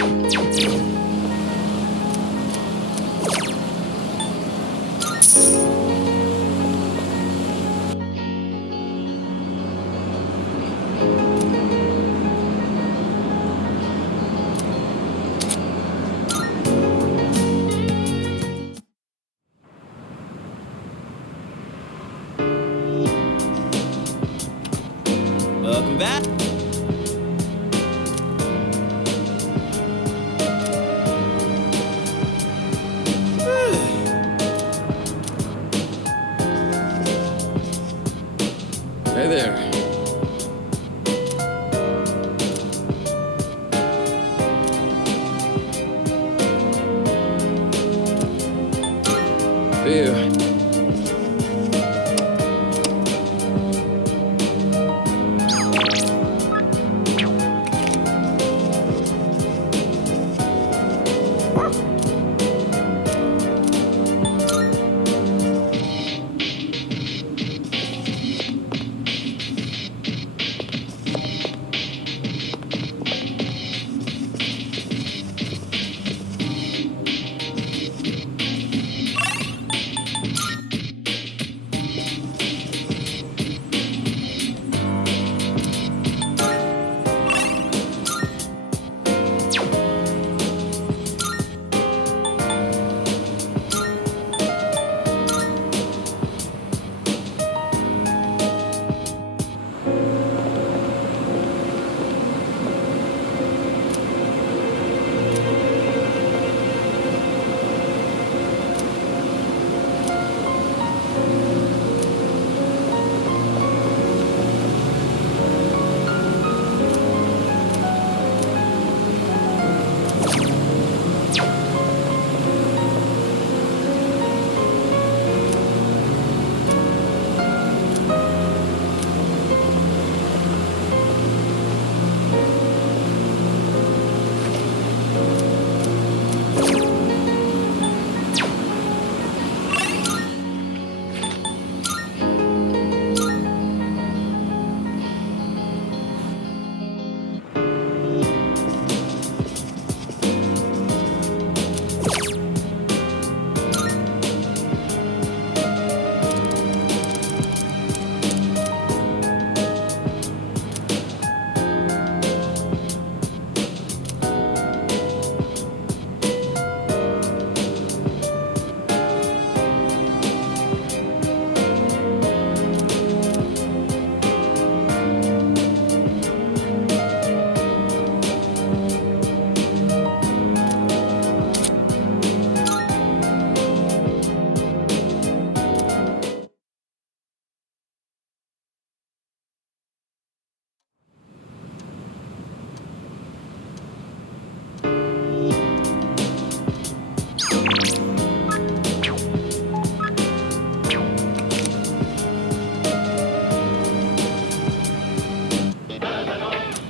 Welcome back. Hey there. Ew.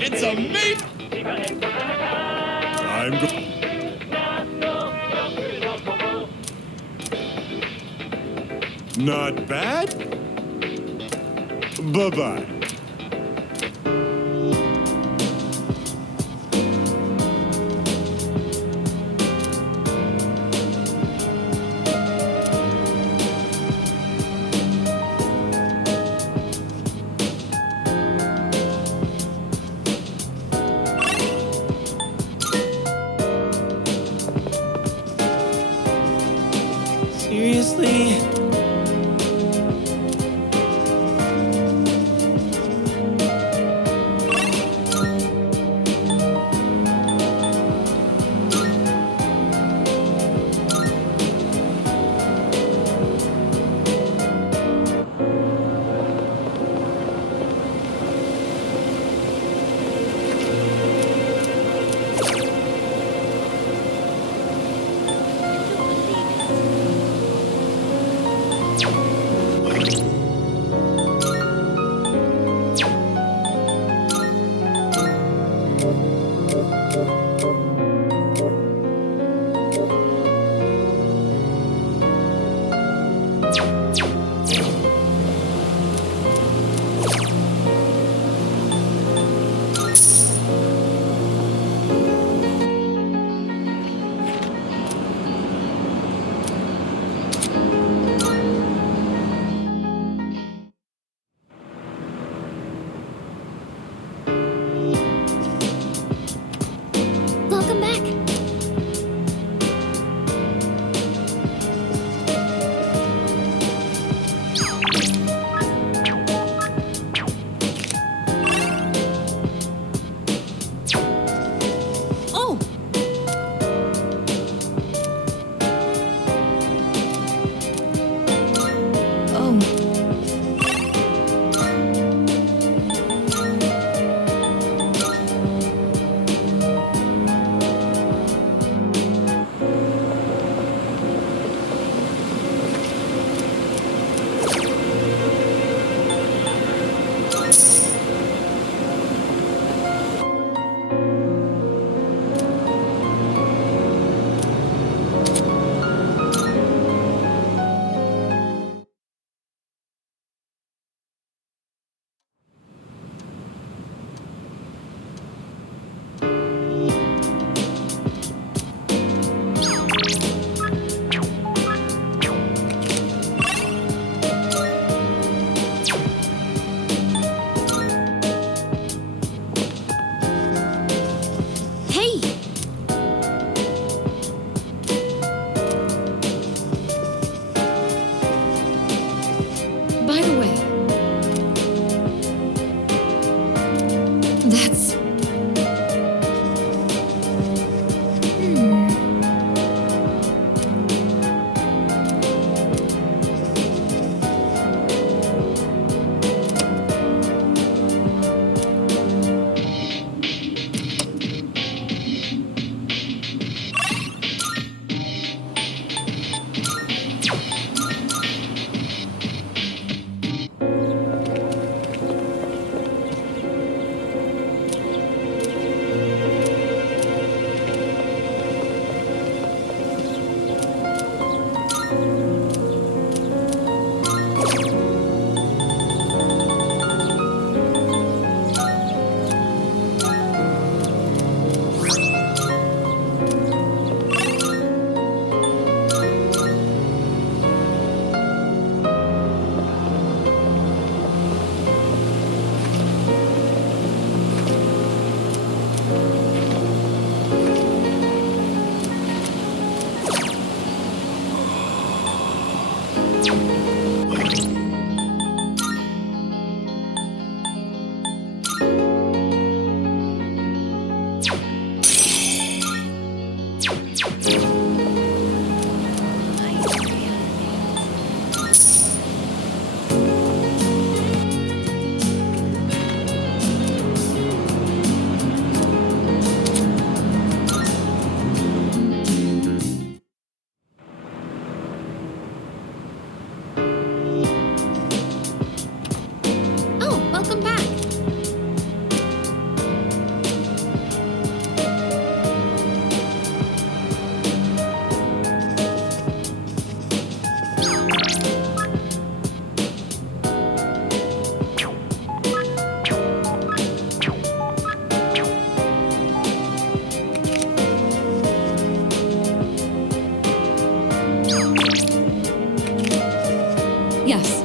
It's a meat! I'm not bad? Bye-bye. Seriously? Oh, welcome back. Yes.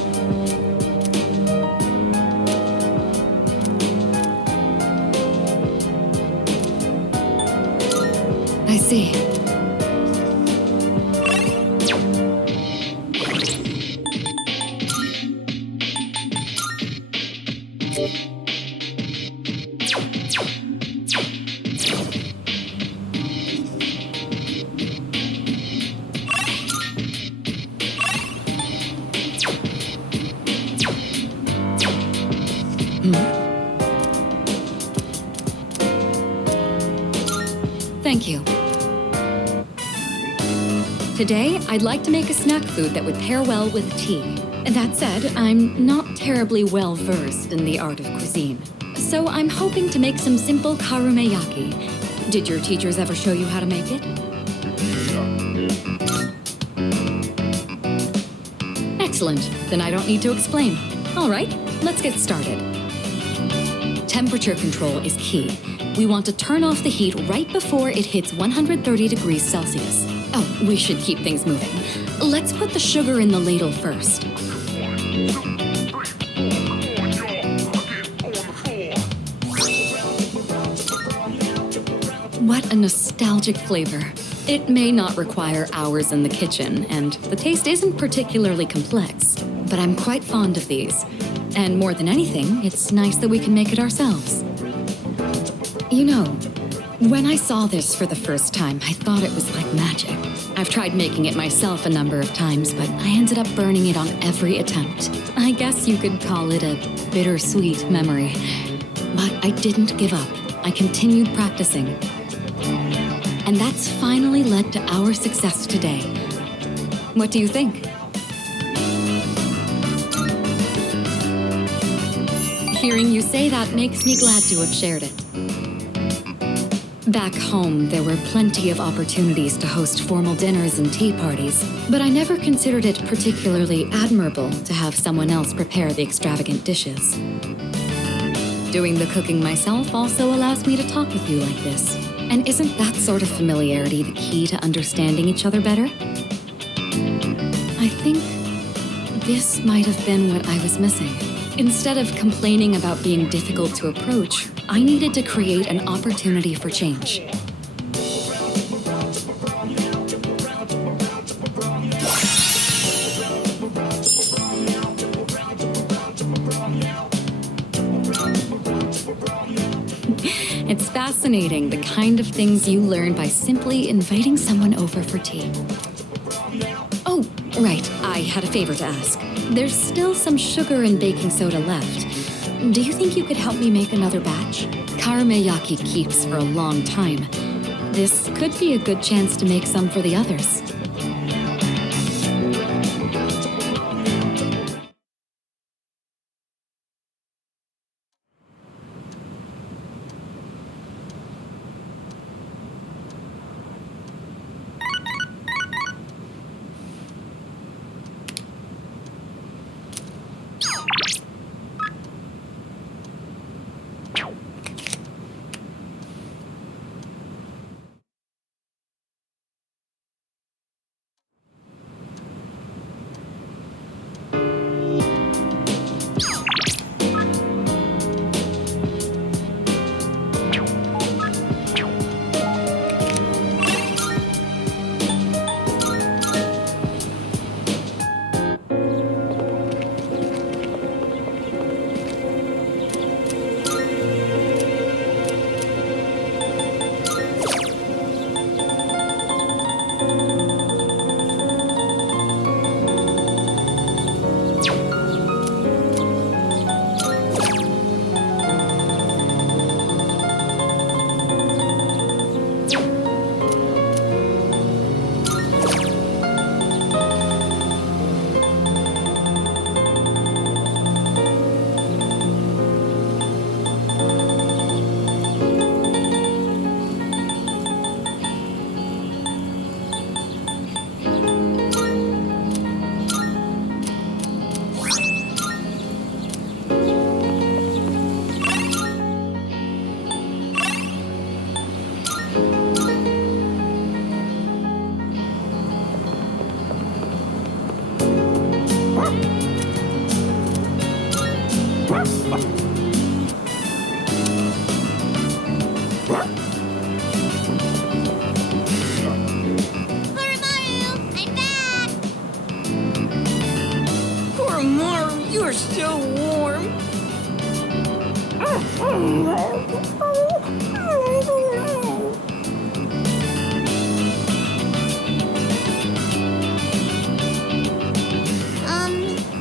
I see. Thank you. Today, I'd like to make a snack food that would pair well with tea. That said, I'm not terribly well versed in the art of cuisine. So I'm hoping to make some simple karumeyaki. Did your teachers ever show you how to make it? Excellent. Then I don't need to explain. All right, let's get started. Temperature control is key. We want to turn off the heat right before it hits 130 degrees Celsius. Oh, we should keep things moving. Let's put the sugar in the ladle first. What a nostalgic flavor. It may not require hours in the kitchen, and the taste isn't particularly complex, but I'm quite fond of these. And more than anything, it's nice that we can make it ourselves. You know, when I saw this for the first time, I thought it was like magic. I've tried making it myself a number of times, but I ended up burning it on every attempt. I guess you could call it a bittersweet memory. But I didn't give up. I continued practicing. And that's finally led to our success today. What do you think? Hearing you say that makes me glad to have shared it. Back home, there were plenty of opportunities to host formal dinners and tea parties, but I never considered it particularly admirable to have someone else prepare the extravagant dishes. Doing the cooking myself also allows me to talk with you like this. And isn't that sort of familiarity the key to understanding each other better? I think this might have been what I was missing. Instead of complaining about being difficult to approach, I needed to create an opportunity for change. It's fascinating the kind of things you learn by simply inviting someone over for tea. Oh, right, I had a favor to ask. There's still some sugar and baking soda left. Do you think you could help me make another batch? Karumeyaki keeps for a long time. This could be a good chance to make some for the others. so warm.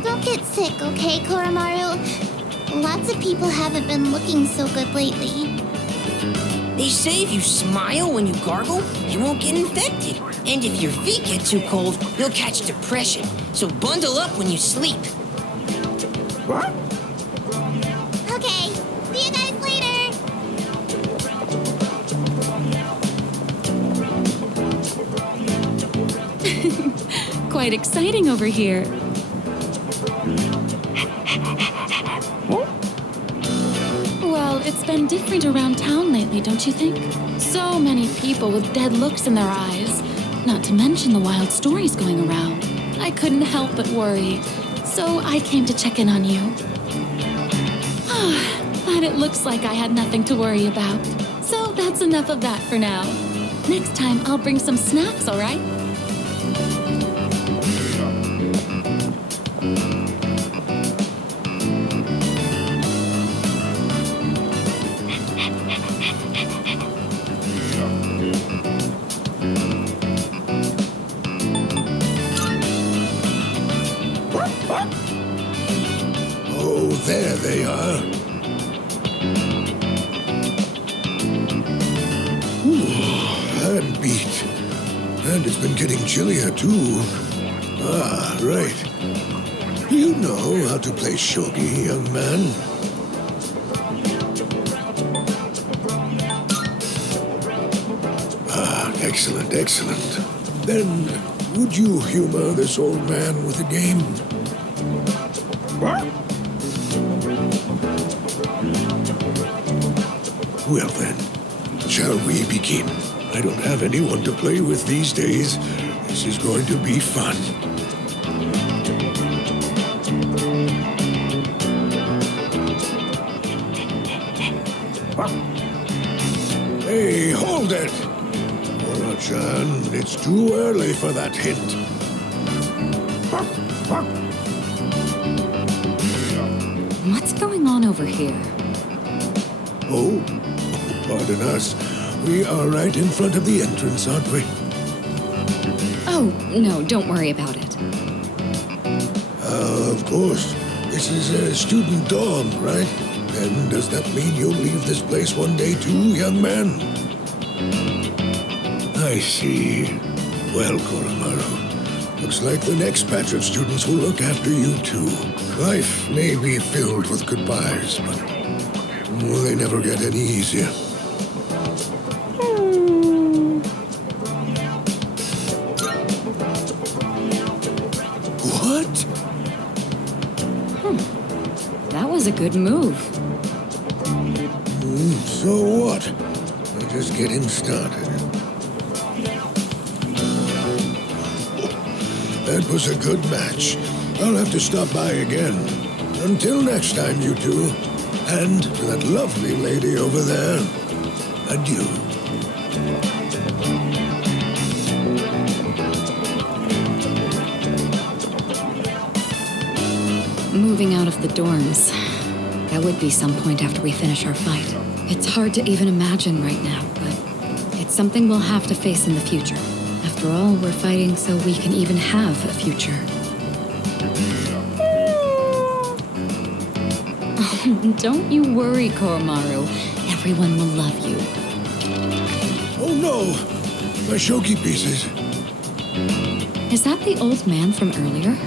Don't get sick, okay, Koromaru? Lots of people haven't been looking so good lately. They say if you smile when you gargle, you won't get infected. And if your feet get too cold, you'll catch depression. So bundle up when you sleep. Okay, see you guys later! Quite exciting over here. Well, it's been different around town lately, don't you think? So many people with dead looks in their eyes. Not to mention the wild stories going around. I couldn't help but worry. So I came to check in on you. But it looks like I had nothing to worry about. So that's enough of that for now. Next time, I'll bring some snacks, all right? Oh, there they are. I'm beat. And it's been getting chillier, too. Ah, right. Do you know how to play shogi, young man? Ah, excellent, excellent. Then, would you humor this old man with a game? Well then, shall we begin? I don't have anyone to play with these days. This is going to be fun. Hey, hold it! Ora-chan, it's too early for that hint. What's going on over here? Oh, pardon us. We are right in front of the entrance, aren't we? Oh, no, don't worry about it. Of course. This is a student dorm, right? And does that mean you'll leave this place one day too, young man? I see. Well, Koromaru, looks like the next batch of students will look after you too. Life may be filled with goodbyes, but they never get any easier. What? That was a good move. So what? We're just getting started. That was a good match. I'll have to stop by again. Until next time, you two. And to that lovely lady over there, adieu. Moving out of the dorms. That would be some point after we finish our fight. It's hard to even imagine right now, but it's something we'll have to face in the future. After all, we're fighting so we can even have a future. Oh, don't you worry, Koromaru. Everyone will love you. Oh no! My shogi pieces. Is that the old man from earlier?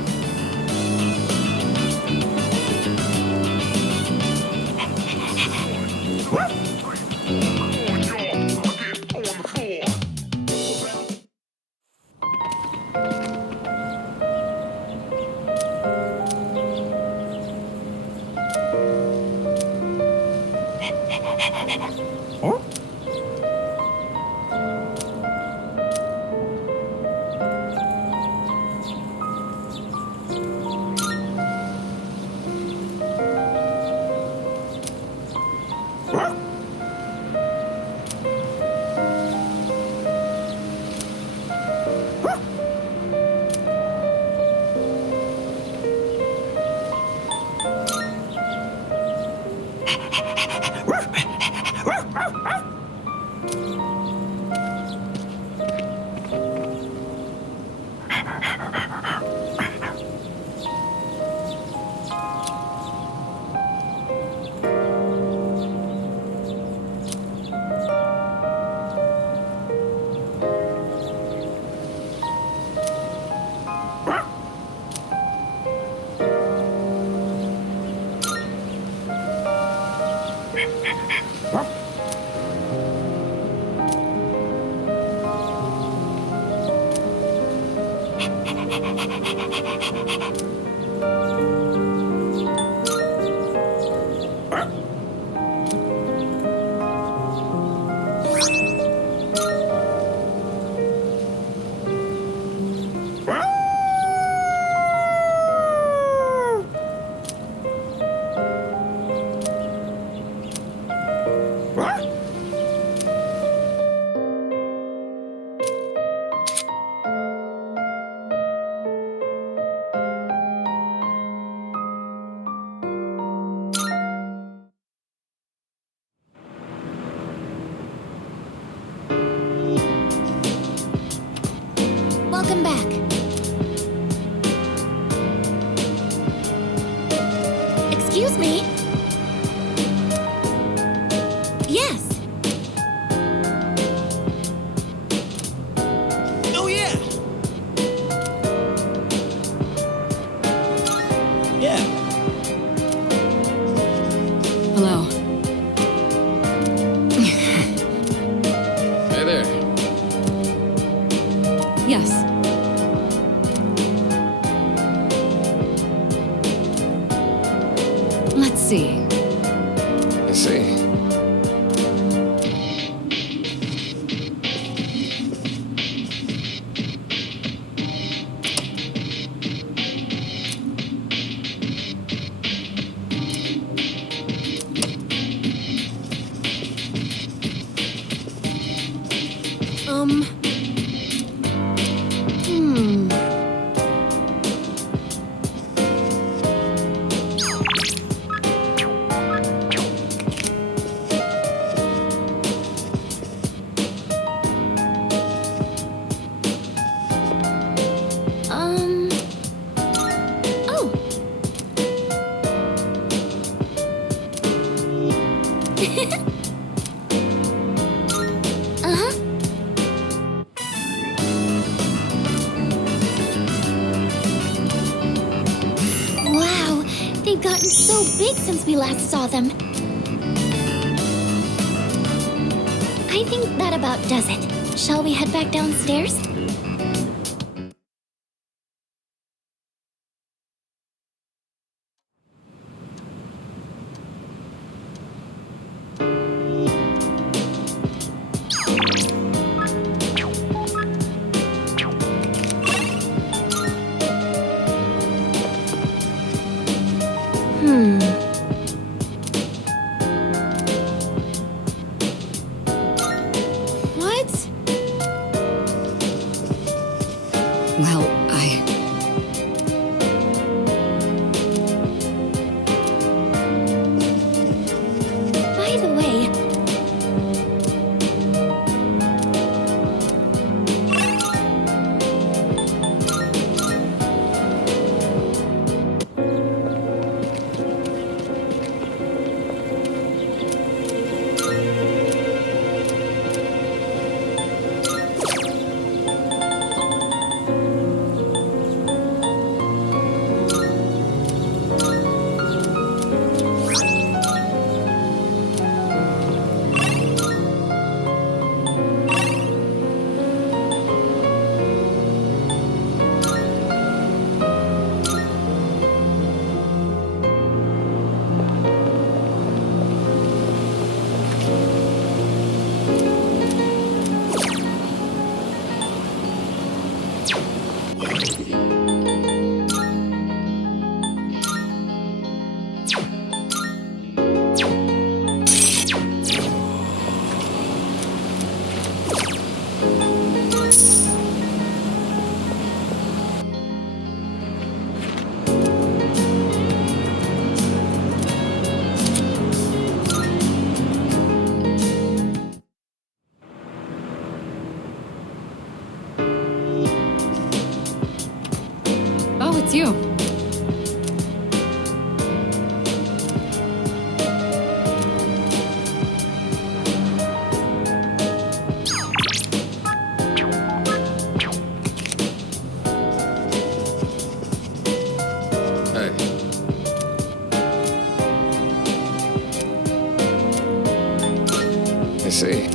Welcome back. Excuse me? Yes. Oh, yeah! Yeah. Hello. Hey there. Yes. Let's see. I see. Oh. Uh-huh. Wow, they've gotten so big since we last saw them. I think that about does it. Shall we head back downstairs? What? Well, By the way, oh, it's you. Hey. I see.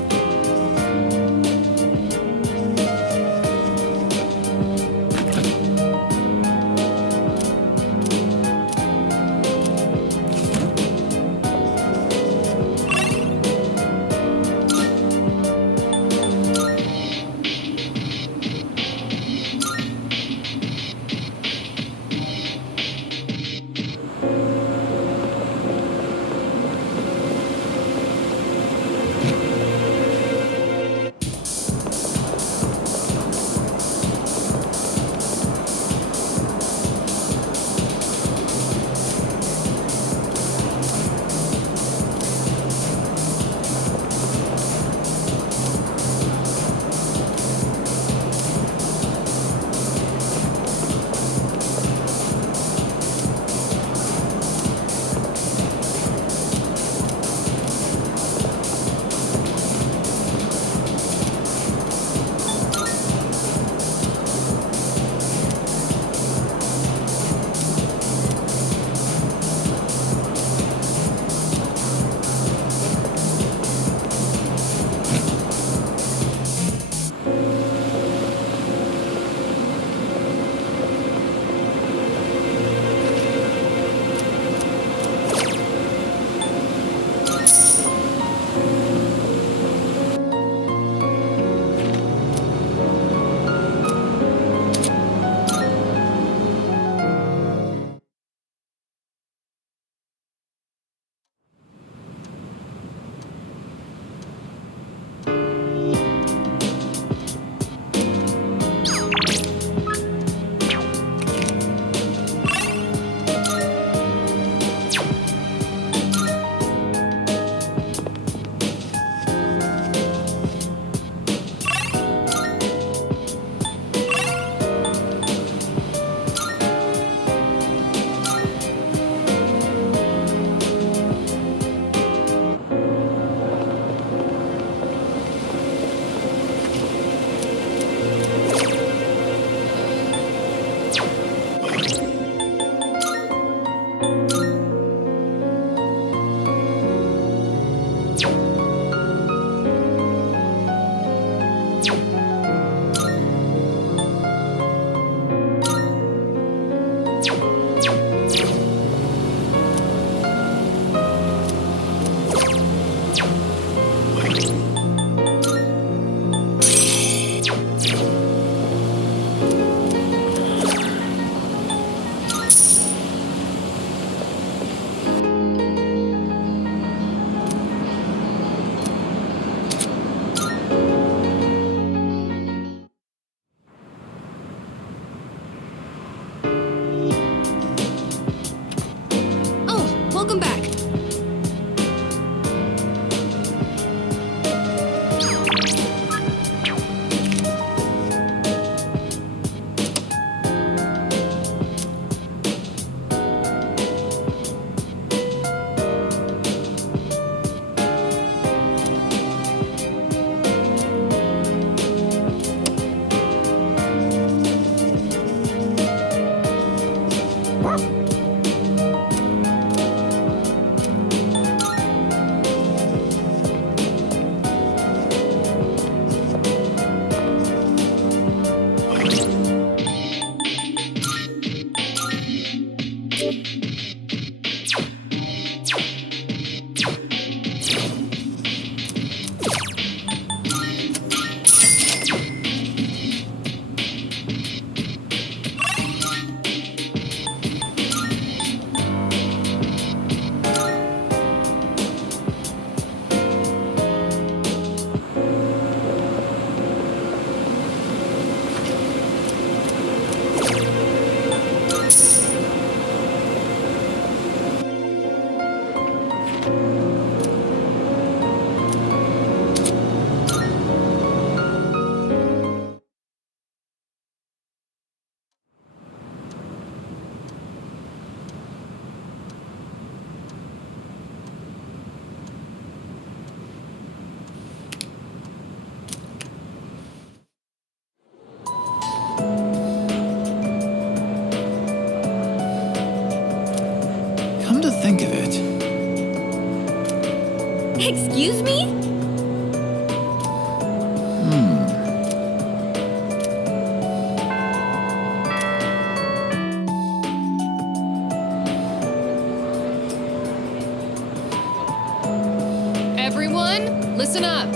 Everyone, listen up.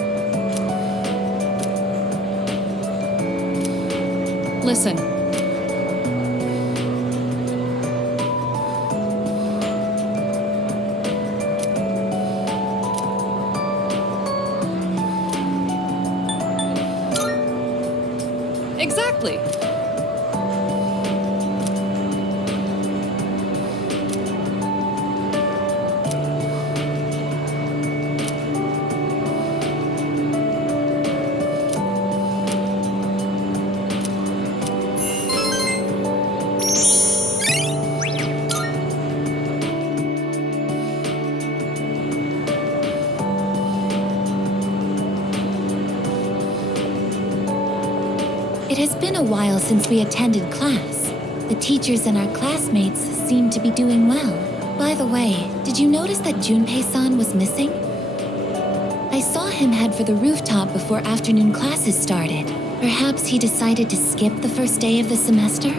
Listen. Exactly. It has been a while since we attended class. The teachers and our classmates seem to be doing well. By the way, did you notice that Junpei-san was missing? I saw him head for the rooftop before afternoon classes started. Perhaps he decided to skip the first day of the semester?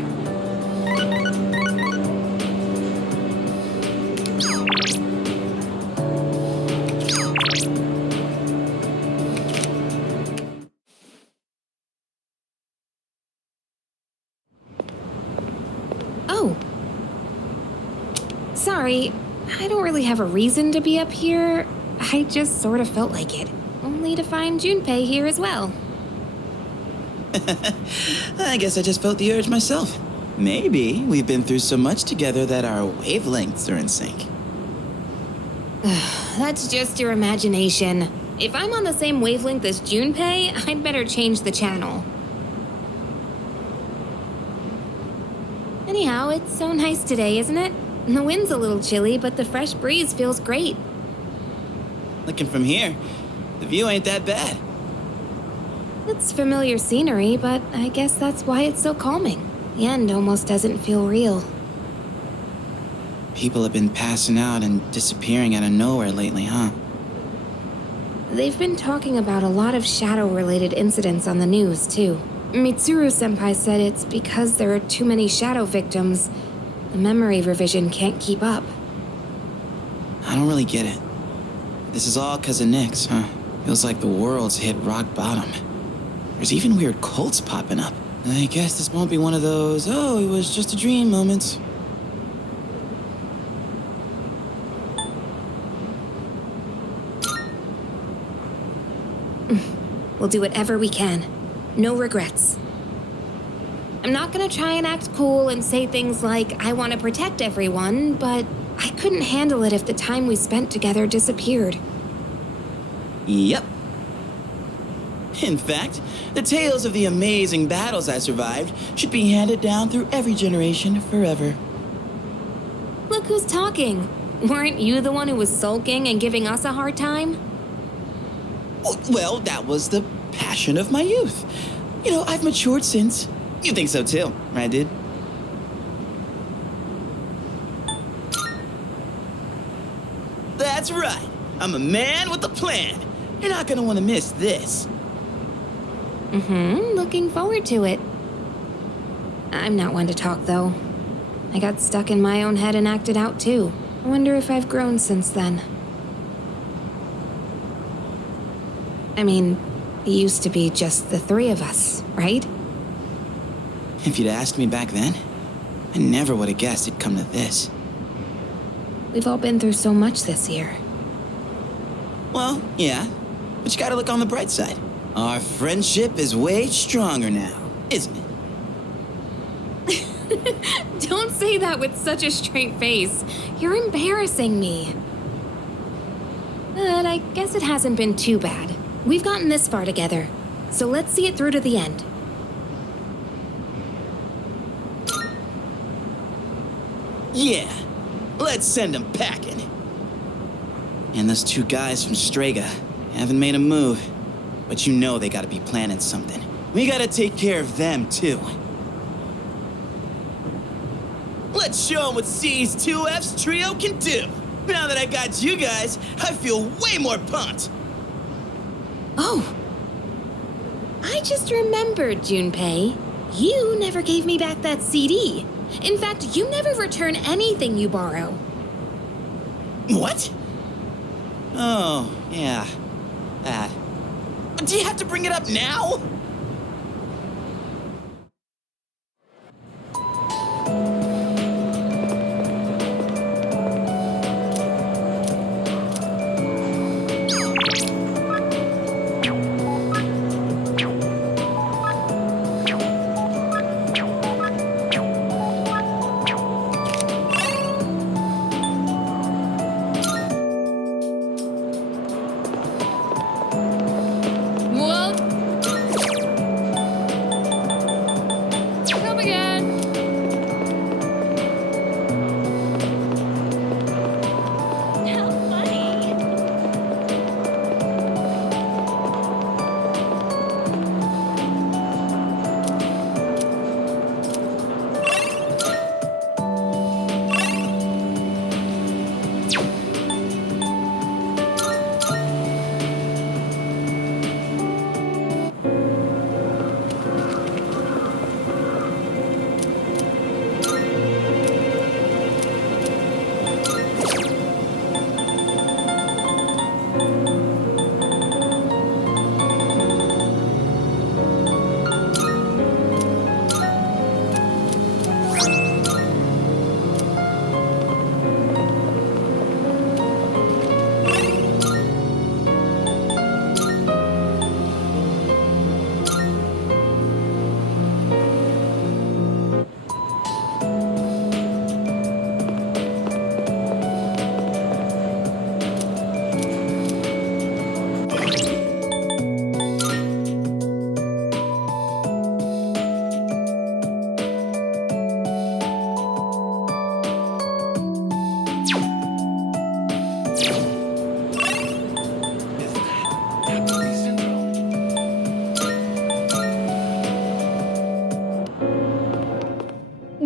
Oh. Sorry, I don't really have a reason to be up here. I just sort of felt like it. Only to find Junpei here as well. I guess I just felt the urge myself. Maybe we've been through so much together that our wavelengths are in sync. That's just your imagination. If I'm on the same wavelength as Junpei, I'd better change the channel. Anyhow, it's so nice today, isn't it? The wind's a little chilly, but the fresh breeze feels great. Looking from here, the view ain't that bad. It's familiar scenery, but I guess that's why it's so calming. The end almost doesn't feel real. People have been passing out and disappearing out of nowhere lately, huh? They've been talking about a lot of shadow-related incidents on the news, too. Mitsuru-senpai said it's because there are too many shadow victims. The memory revision can't keep up. I don't really get it. This is all 'cause of Nyx, huh? Feels like the world's hit rock bottom. There's even weird cults popping up. I guess this won't be one of those, oh, it was just a dream moments. We'll do whatever we can. No regrets. I'm not gonna try and act cool and say things like, I want to protect everyone, but I couldn't handle it if the time we spent together disappeared. Yep. In fact, the tales of the amazing battles I survived should be handed down through every generation forever. Look who's talking. Weren't you the one who was sulking and giving us a hard time? Well, that was the passion of my youth. You know, I've matured since. You think so too, right, dude? That's right. I'm a man with a plan. You're not gonna want to miss this. Looking forward to it. I'm not one to talk, though. I got stuck in my own head and acted out, too. I wonder if I've grown since then. I mean, it used to be just the three of us, right? If you'd asked me back then, I never would have guessed it'd come to this. We've all been through so much this year. Well, yeah, but you gotta look on the bright side. Our friendship is way stronger now, isn't it? Don't say that with such a straight face. You're embarrassing me. But I guess it hasn't been too bad. We've gotten this far together, so let's see it through to the end. Yeah, let's send them packing. And those two guys from SEGA haven't made a move, but you know they gotta be planning something. We gotta take care of them, too. Let's show them what C's 2F's trio can do. Now that I got you guys, I feel way more pumped. Oh! I just remembered, Junpei. You never gave me back that CD. In fact, you never return anything you borrow. What? Oh, yeah. That. Do you have to bring it up now? Whoa. Come again. How funny.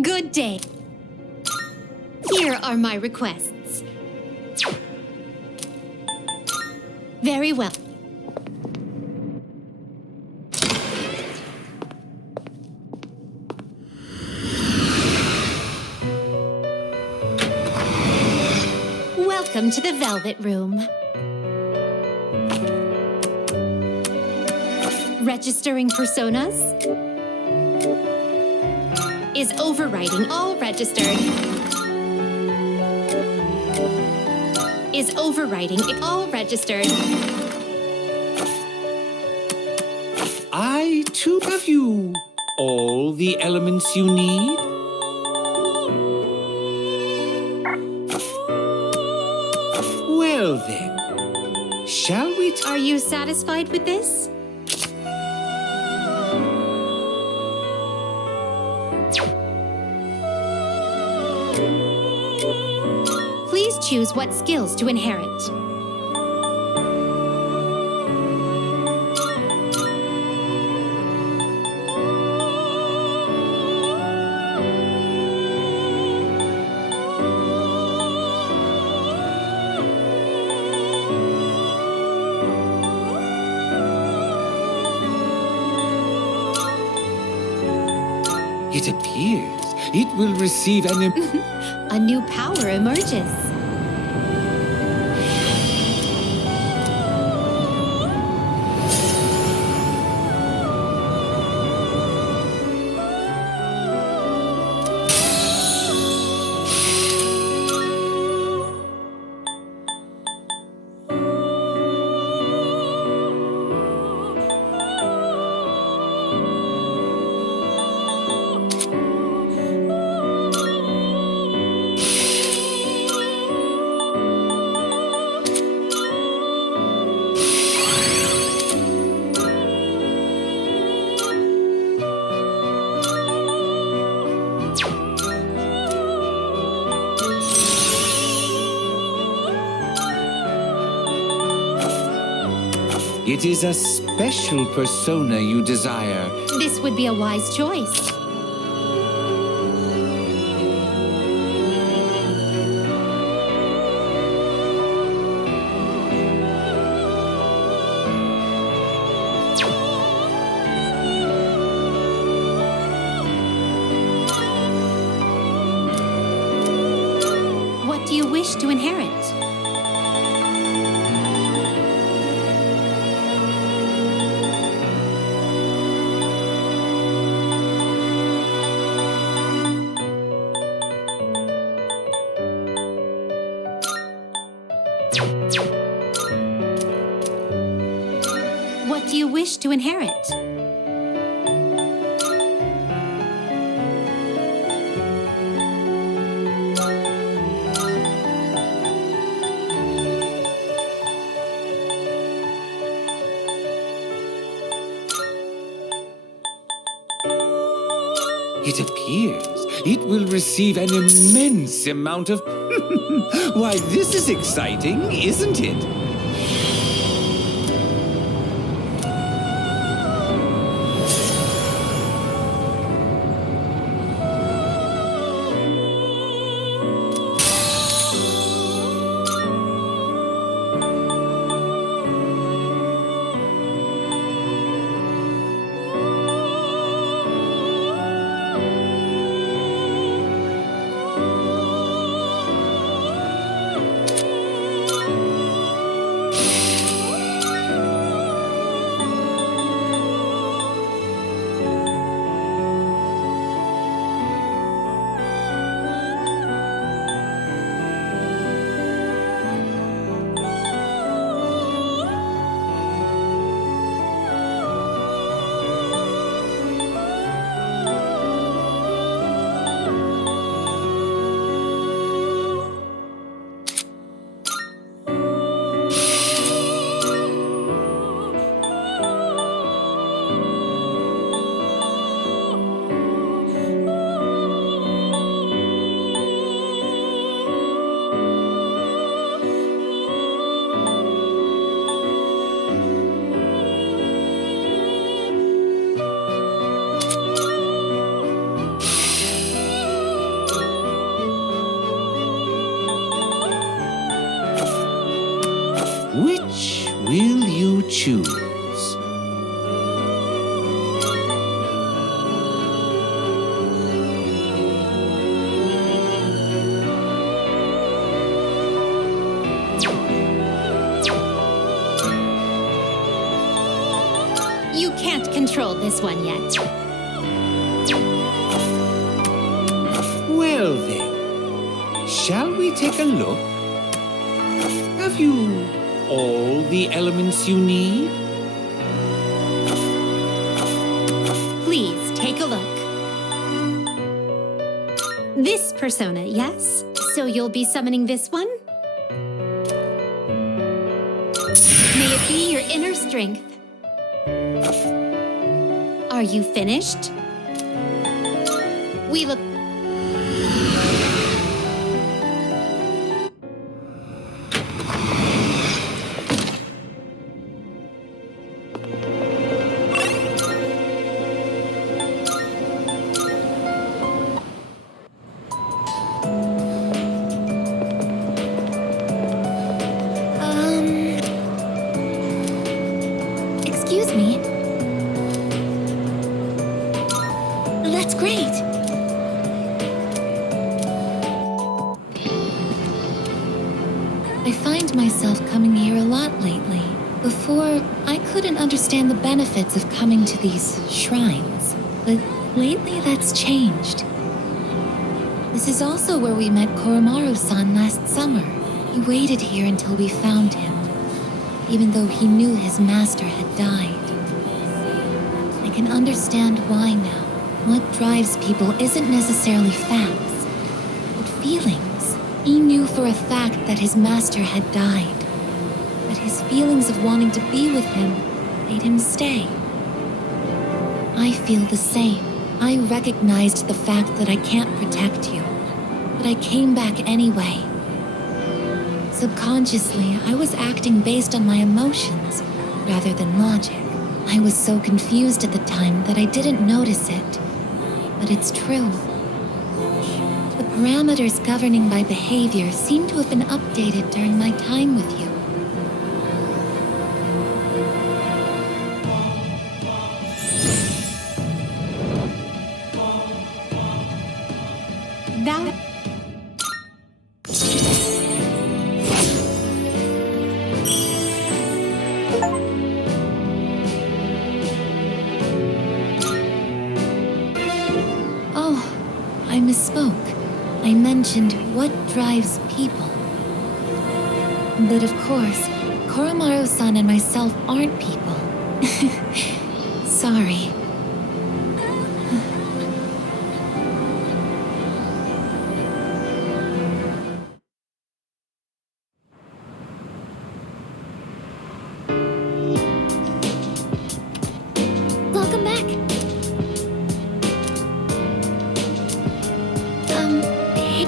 Good day. Here are my requests. Very well. Welcome to the Velvet Room. Registering personas is overriding all registered. Is overriding all registered. I too have you. All the elements you need. Well then, shall we Are you satisfied with this? Please choose what skills to inherit. It appears it will receive an A new power emerges. It is a special persona you desire. This would be a wise choice. wish to inherit. It appears it will receive an immense amount of... Why, this is exciting, isn't it? Which will you choose? You can't control this one yet. Well then, shall we take a look? Have you all the elements you need? Please take a look. This persona, yes? So you'll be summoning this one? May it be your inner strength. Are you finished? We look... Excuse me. That's great. I find myself coming here a lot lately. Before, I couldn't understand the benefits of coming to these shrines. But lately, that's changed. This is also where we met Koromaru-san last summer. He waited here until we found him, even though he knew his master had died. I can understand why now. What drives people isn't necessarily facts, but feelings. He knew for a fact that his master had died, but his feelings of wanting to be with him made him stay. I feel the same. I recognized the fact that I can't protect you, but I came back anyway. Subconsciously, I was acting based on my emotions rather than logic. I was so confused at the time that I didn't notice it. But it's true. The parameters governing my behavior seem to have been updated during my time with you. That... I misspoke. I mentioned what drives people. But of course, Koromaru-san and myself aren't people. Sorry. Welcome back. Hey.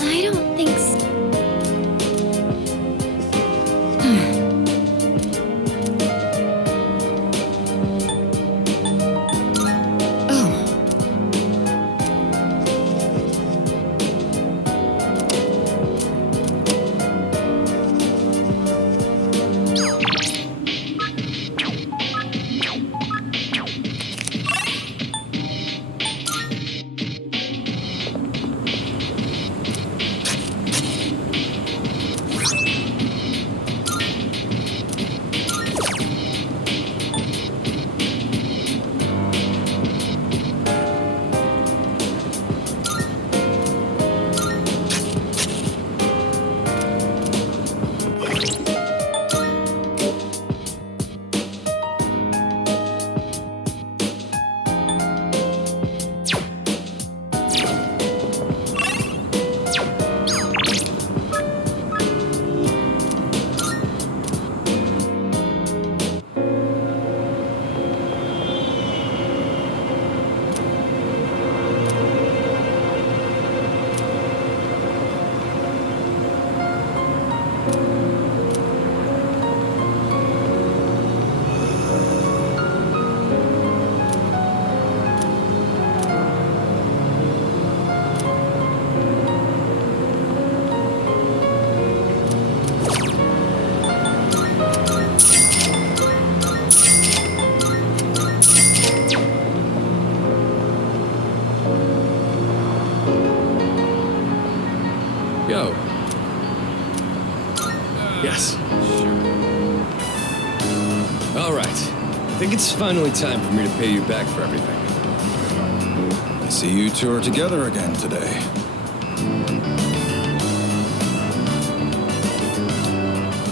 I don't think so. Yo. Yes. All right. I think it's finally time for me to pay you back for everything. I see you two are together again today.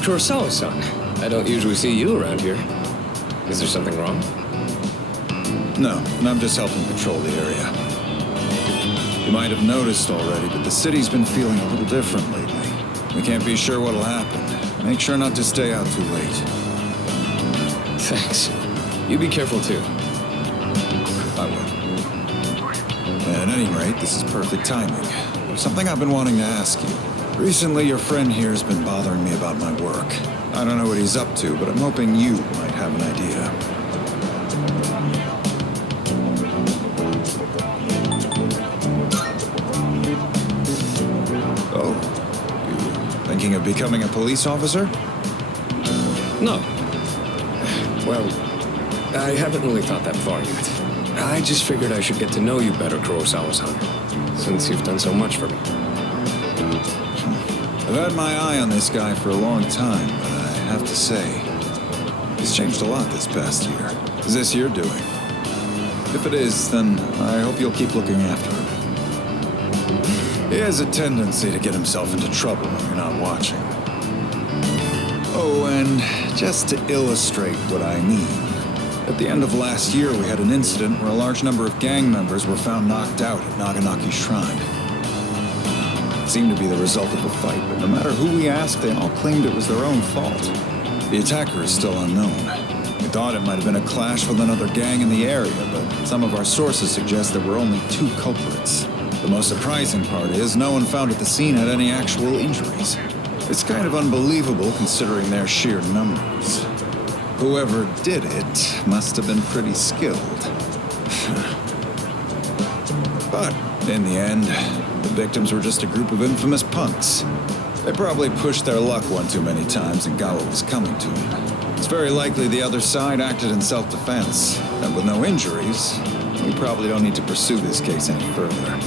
Kurosawa-san, I don't usually see you around here. Is there something wrong? No, I'm just helping patrol the area. You might have noticed already, but the city's been feeling a little different lately. We can't be sure what'll happen. Make sure not to stay out too late. Thanks. You be careful too. I will. At any rate, this is perfect timing. There's something I've been wanting to ask you. Recently, your friend here has been bothering me about my work. I don't know what he's up to, but I'm hoping you might have an idea. Oh, you thinking of becoming a police officer? No. Well, I haven't really thought that far yet. I just figured I should get to know you better, Kurosawa-san, since you've done so much for me. I've had my eye on this guy for a long time, but I have to say, he's changed a lot this past year. Is this your doing? If it is, then I hope you'll keep looking after him. He has a tendency to get himself into trouble when you're not watching. Oh, and just to illustrate what I mean, at the end of last year we had an incident where a large number of gang members were found knocked out at Naganaki Shrine. It seemed to be the result of a fight, but no matter who we asked, they all claimed it was their own fault. The attacker is still unknown. We thought it might have been a clash with another gang in the area, but some of our sources suggest there were only 2 culprits. The most surprising part is no one found at the scene had any actual injuries. It's kind of unbelievable considering their sheer numbers. Whoever did it must have been pretty skilled. But in the end, the victims were just a group of infamous punks. They probably pushed their luck one too many times and got what was coming to them. It's very likely the other side acted in self-defense, and with no injuries, we probably don't need to pursue this case any further.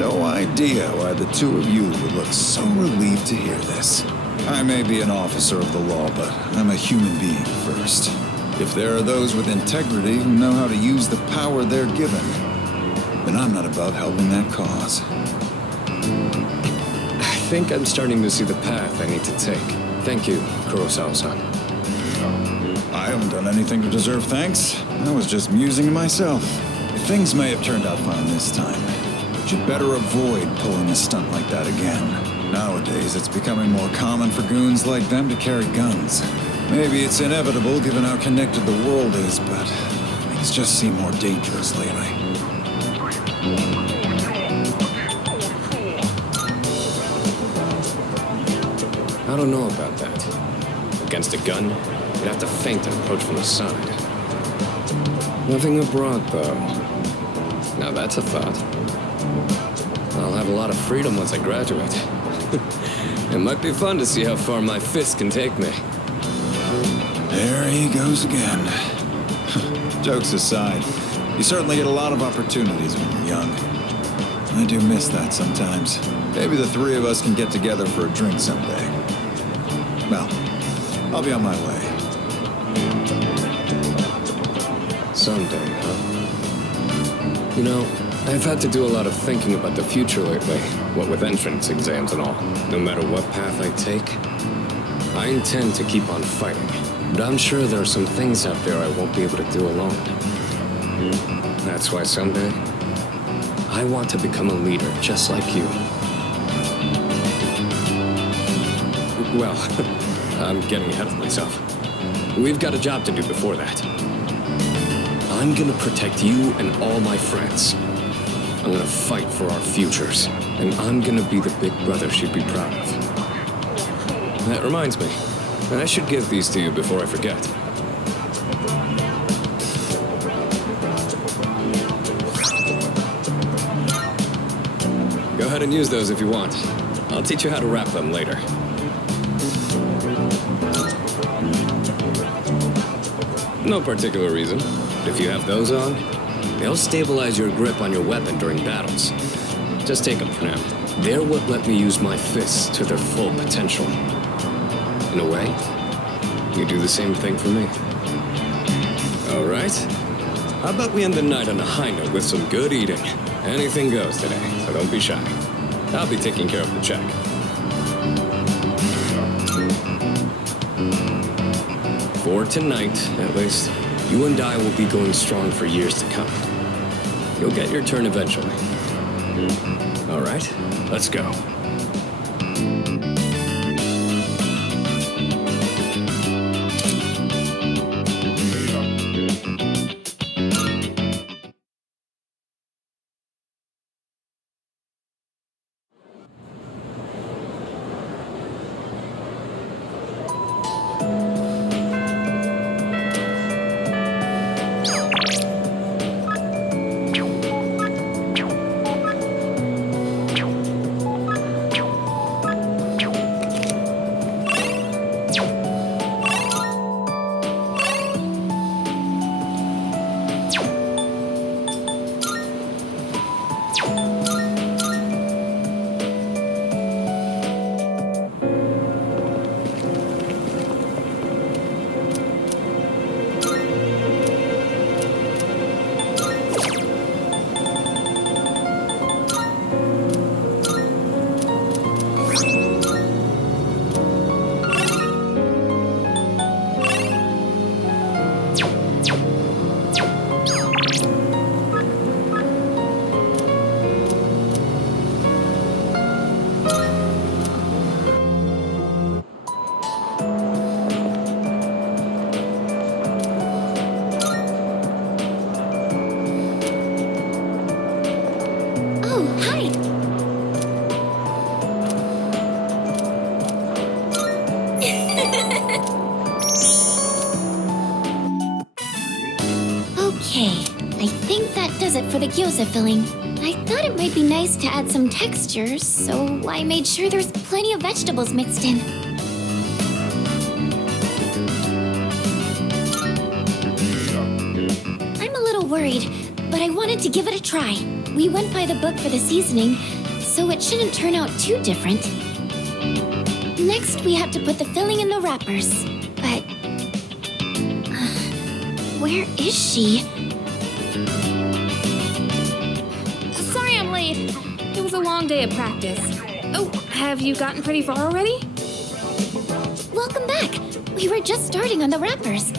no idea why the two of you would look so relieved to hear this. I may be an officer of the law, but I'm a human being first. If there are those with integrity who know how to use the power they're given, then I'm not above helping that cause. I think I'm starting to see the path I need to take. Thank you, Kurosawa-san. I haven't done anything to deserve thanks. I was just musing to myself. Things may have turned out fine this time, but you'd better avoid pulling a stunt like that again. Nowadays, it's becoming more common for goons like them to carry guns. Maybe it's inevitable given how connected the world is, but things just seem more dangerous lately. I don't know about that. Against a gun, you'd have to feint and approach from the side. Living abroad, though. Now that's a thought. I'll have a lot of freedom once I graduate. It might be fun to see how far my fist can take me. There he goes again. Jokes aside, you certainly get a lot of opportunities when you're young. I do miss that sometimes. Maybe the three of us can get together for a drink someday. Well, I'll be on my way. Someday, huh? You know, I've had to do a lot of thinking about the future lately, what with entrance exams and all. No matter what path I take, I intend to keep on fighting. But I'm sure there are some things out there I won't be able to do alone. That's why someday, I want to become a leader just like you. Well, I'm getting ahead of myself. We've got a job to do before that. I'm gonna protect you and all my friends. I'm gonna fight for our futures, and I'm gonna be the big brother she'd be proud of. That reminds me, I should give these to you before I forget. Go ahead and use those if you want. I'll teach you how to wrap them later. No particular reason. If you have those on, they'll stabilize your grip on your weapon during battles. Just take them for now. They're what let me use my fists to their full potential. In a way, you do the same thing for me. All right. How about we end the night on a high note with some good eating? Anything goes today, so don't be shy. I'll be taking care of the check. For tonight, at least, you and I will be going strong for years to come. You'll get your turn eventually. All right, let's go. For the gyoza filling. I thought it might be nice to add some textures, so I made sure there's plenty of vegetables mixed in. I'm a little worried, but I wanted to give it a try. we went by the book for the seasoning, so it shouldn't turn out too different. Next, we have to put the filling in the wrappers. But... where is she? Sorry I'm late. It was a long day of practice. Oh, have you gotten pretty far already? Welcome back. We were just starting on the wrappers.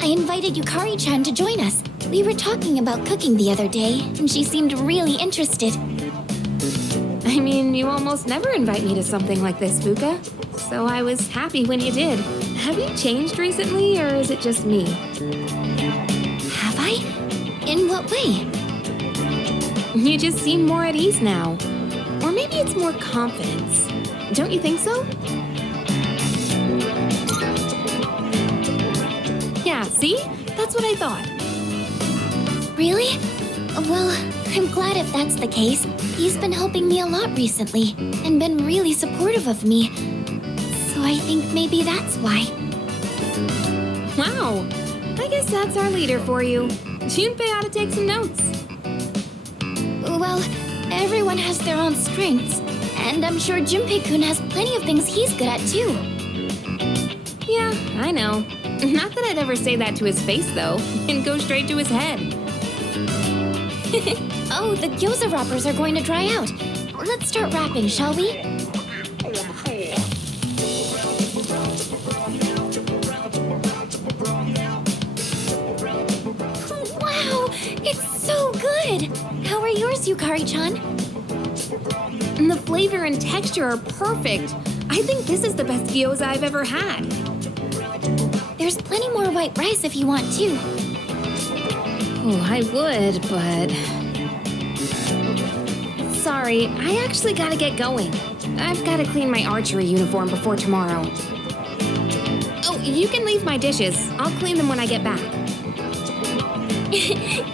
I invited Yukari-chan to join us. We were talking about cooking the other day, and she seemed really interested. I mean, you almost never invite me to something like this, Fuka. So I was happy when you did. Have you changed recently, or is it just me? Have I? In what way? You just seem more at ease now. Or maybe it's more confidence. Don't you think so? Yeah, see? That's what I thought. Really? Well, I'm glad if that's the case. He's been helping me a lot recently, and been really supportive of me. So I think maybe that's why. Wow! I guess that's our leader for you. Junpei ought to take some notes. Well, everyone has their own strengths, and I'm sure Junpei-kun has plenty of things he's good at too. Yeah, I know. Not that I'd ever say that to his face, though, and go straight to his head. Oh, the gyoza wrappers are going to dry out. Let's start wrapping, shall we? Wow, it's so good! How are yours, Yukari-chan? The flavor and texture are perfect. I think this is the best gyoza I've ever had. There's plenty more white rice if you want to. Oh, I would, but... Sorry, I actually gotta get going. I've gotta clean my archery uniform before tomorrow. Oh, you can leave my dishes. I'll clean them when I get back.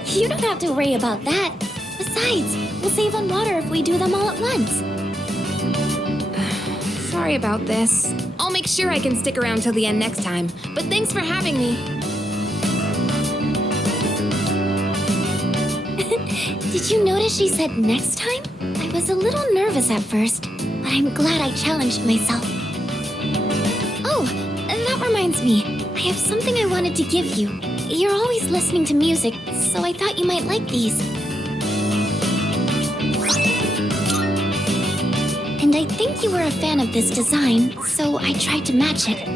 You don't have to worry about that. Besides, we'll save on water if we do them all at once. Sorry about this. I'll make sure I can stick around till the end next time. But thanks for having me. Did you notice she said next time? I was a little nervous at first, but I'm glad I challenged myself. Oh, that reminds me. I have something I wanted to give you. You're always listening to music, so I thought you might like these. And I think you were a fan of this design, so I tried to match it.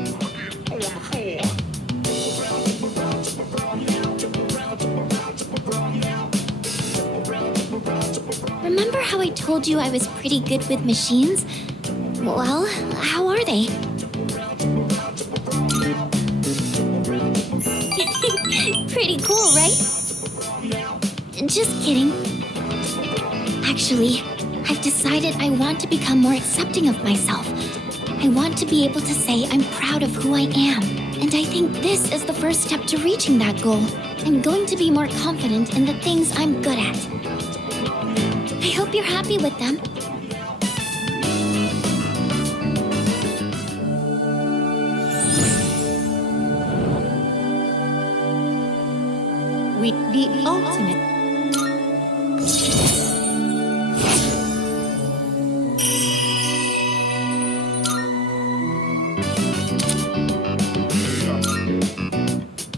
Remember how I told you I was pretty good with machines? Well, how are they? Pretty cool, right? Just kidding. Actually, I've decided I want to become more accepting of myself. I want to be able to say I'm proud of who I am. And I think this is the first step to reaching that goal. I'm going to be more confident in the things I'm good at. I hope you're happy with them. The ultimate.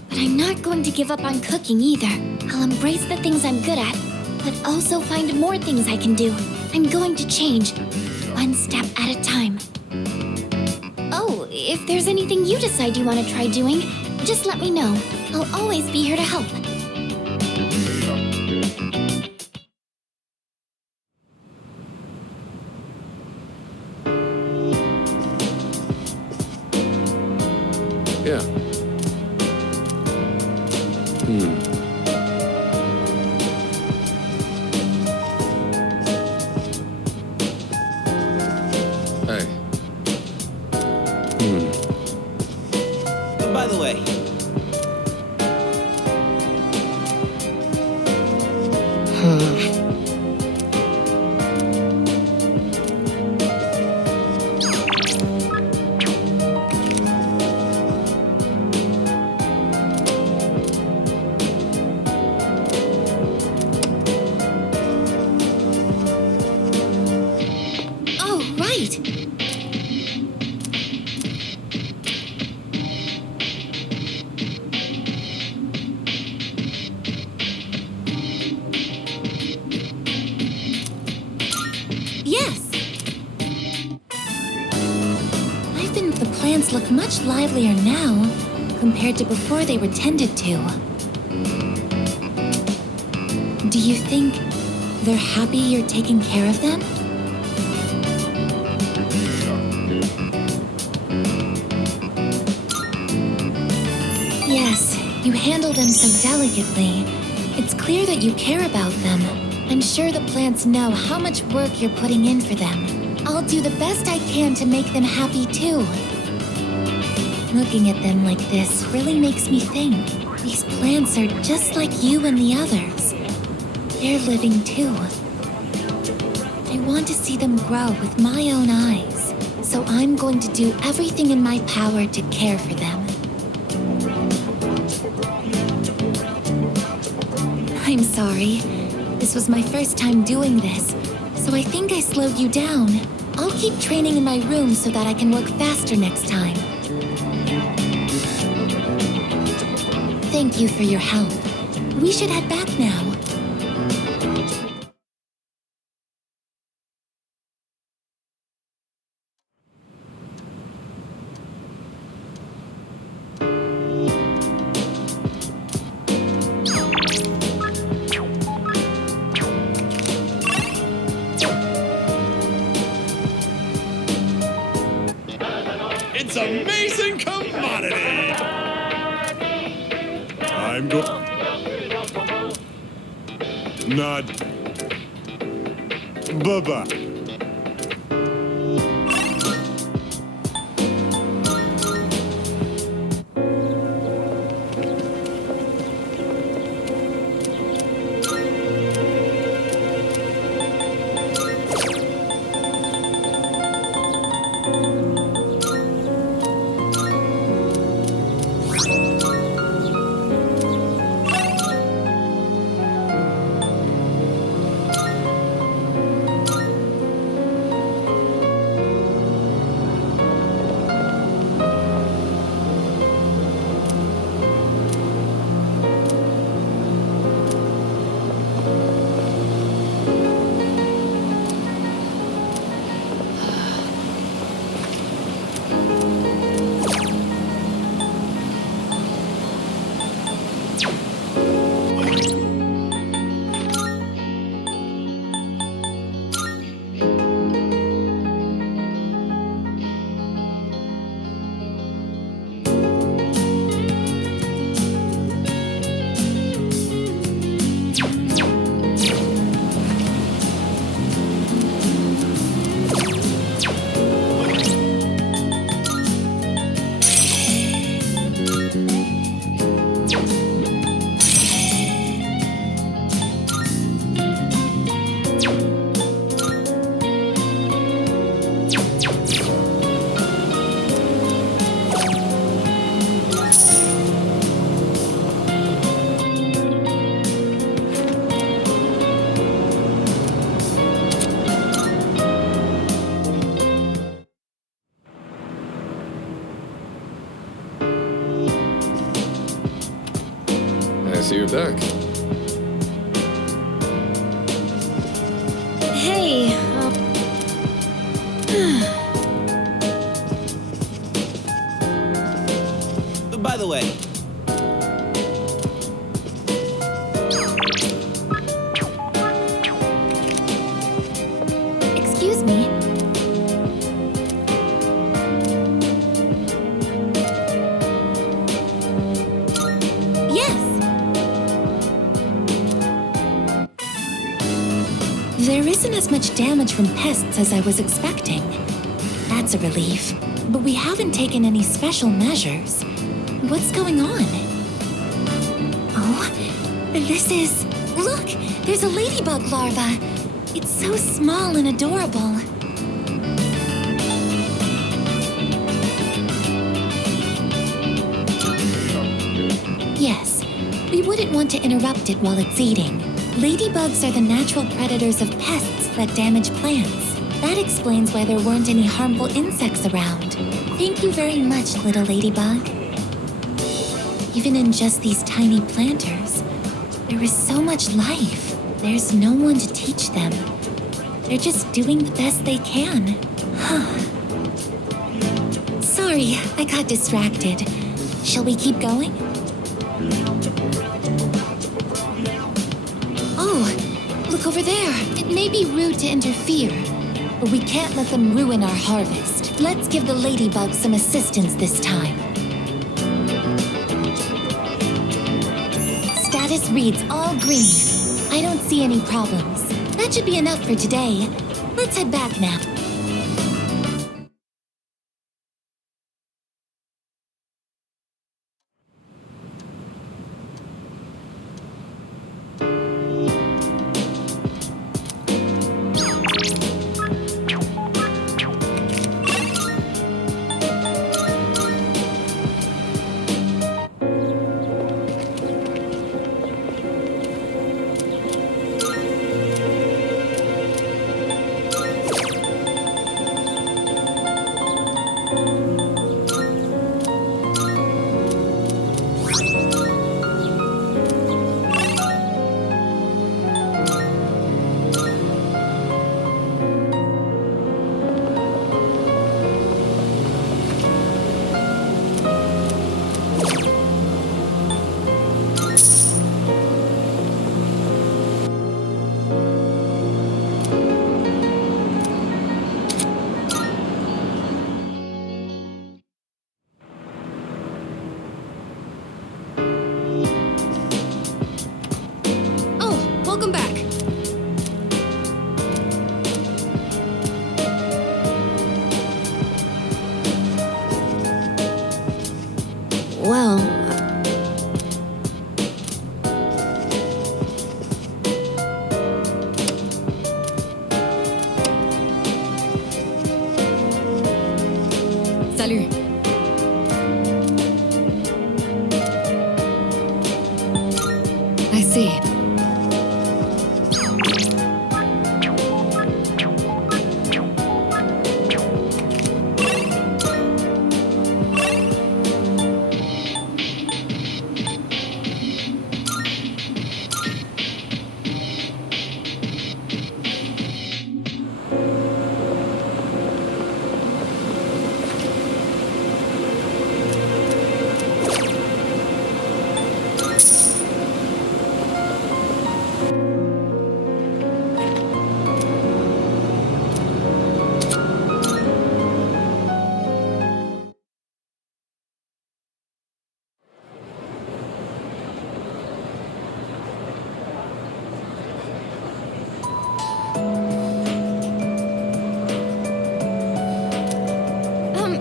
But I'm not going to give up on cooking either. I'll embrace the things I'm good at, but also find more things I can do. I'm going to change, one step at a time. Oh, if there's anything you decide you want to try doing, just let me know. I'll always be here to help. Yeah. Hey. By the way, right! Yes! The plants look much livelier now compared to before they were tended to. Do you think they're happy you're taking care of them? Yes, you handle them so delicately. It's clear that you care about them. I'm sure the plants know how much work you're putting in for them. I'll do the best I can to make them happy too. Looking at them like this really makes me think. These plants are just like you and the others. They're living too. I want to see them grow with my own eyes, so I'm going to do everything in my power to care for them. I'm sorry. This was my first time doing this, so I think I slowed you down. I'll keep training in my room so that I can work faster next time. Thank you for your help. We should head back now. It's amazing commodity! I'm not... Bye-bye. I see you're back. Hey, By the way, Excuse me. Yes. There isn't as much damage from pests as I was expecting. That's a relief. But we haven't taken any special measures. What's going on? Oh, this is... Look! There's a ladybug larva. It's so small and adorable. Yes, we wouldn't want to interrupt it while it's eating. Ladybugs are the natural predators of pests that damage plants. That explains why there weren't any harmful insects around. Thank you very much, little ladybug. Even in just these tiny planters, there is so much life. There's no one to teach them. They're just doing the best they can. Sorry, I got distracted. Shall we keep going? Oh, look over there. It may be rude to interfere, but we can't let them ruin our harvest. Let's give the ladybugs some assistance this time. Status reads all green. I don't see any problems. That should be enough for today. Let's head back now. Welcome back. Well, Salut. I see.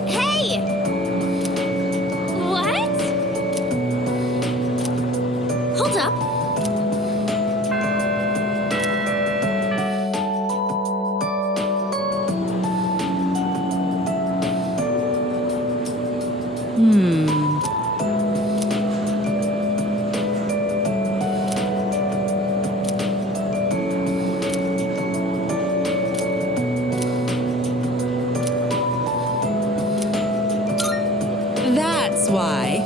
Hey! What? Hold up. That's why.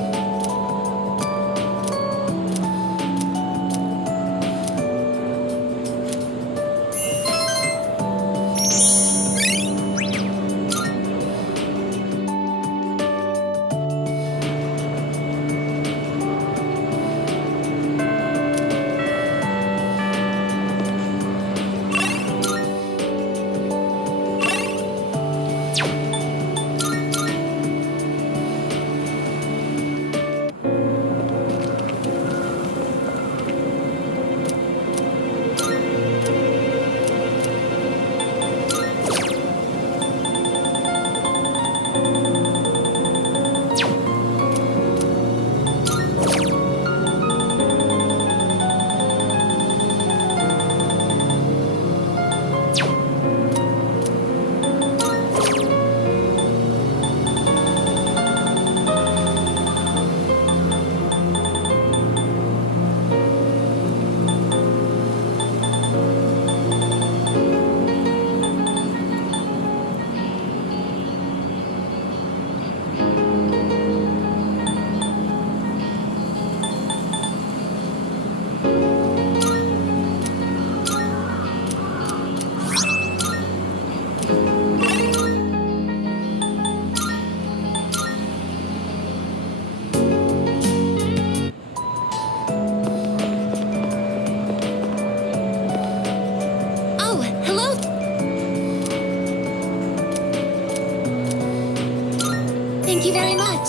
Thank you very much.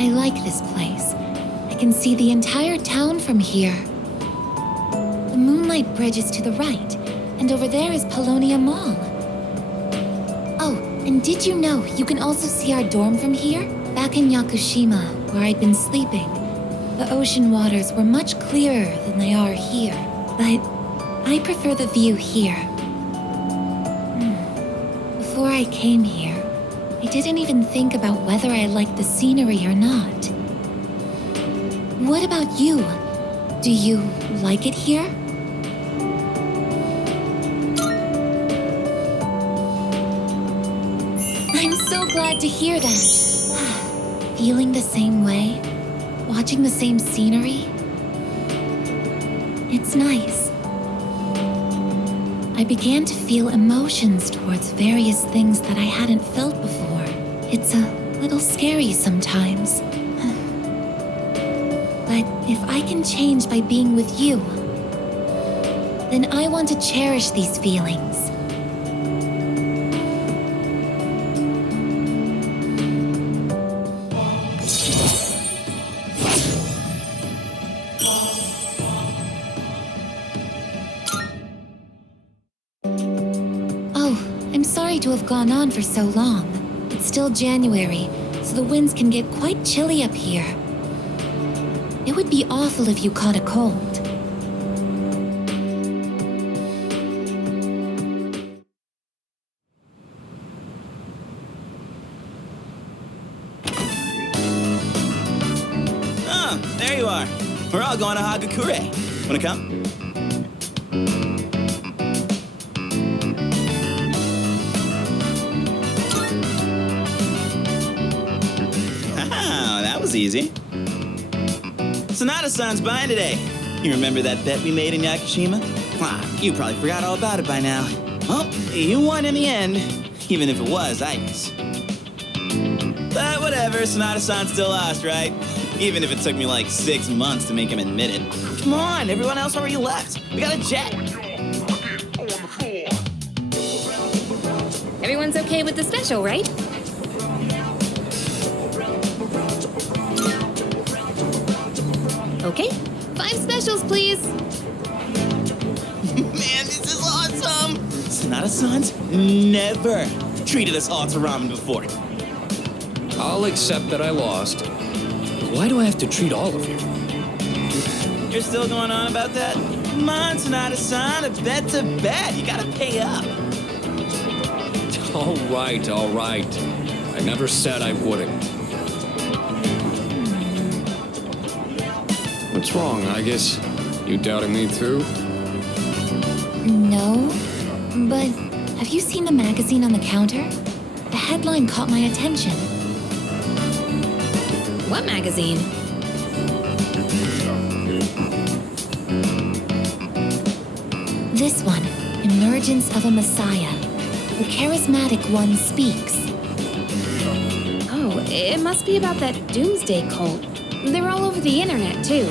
I like this place. I can see the entire town from here. The Moonlight Bridge is to the right, and over there is Polonia Mall. Oh, and did you know you can also see our dorm from here? Back in Yakushima, where I'd been sleeping, the ocean waters were much clearer than they are here. But I prefer the view here. Before I came here, I didn't even think about whether I liked the scenery or not. What about you? Do you like it here? I'm so glad to hear that. Feeling the same way? Watching the same scenery? It's nice. I began to feel emotions towards various things that I hadn't felt before. It's a little scary sometimes. But if I can change by being with you, then I want to cherish these feelings. To have gone on for so long. It's still January, so the winds can get quite chilly up here. It would be awful if you caught a cold. Oh, there you are. We're all going to Hagakure. Wanna come? Easy. Sonata-san's buying today. You remember that bet we made in Yakushima? You probably forgot all about it by now. Well, you won in the end, even if it was ice. But whatever, Sonata-san still lost, right? Even if it took me like 6 months to make him admit it. Come on, everyone else already left. We got a jet. Everyone's okay with the special, right? Okay, 5 specials, please. Man, this is awesome! Sonata-san's never treated us all to ramen before. I'll accept that I lost. Why do I have to treat all of you? You're still going on about that? Come on, Sonata-san, a bet's a bet. You gotta pay up. All right. I never said I wouldn't. What's wrong, I guess? You doubting me too? No, but have you seen the magazine on the counter? The headline caught my attention. What magazine? This one, Emergence of a Messiah. The charismatic one speaks. Oh, it must be about that doomsday cult. They're all over the internet, too.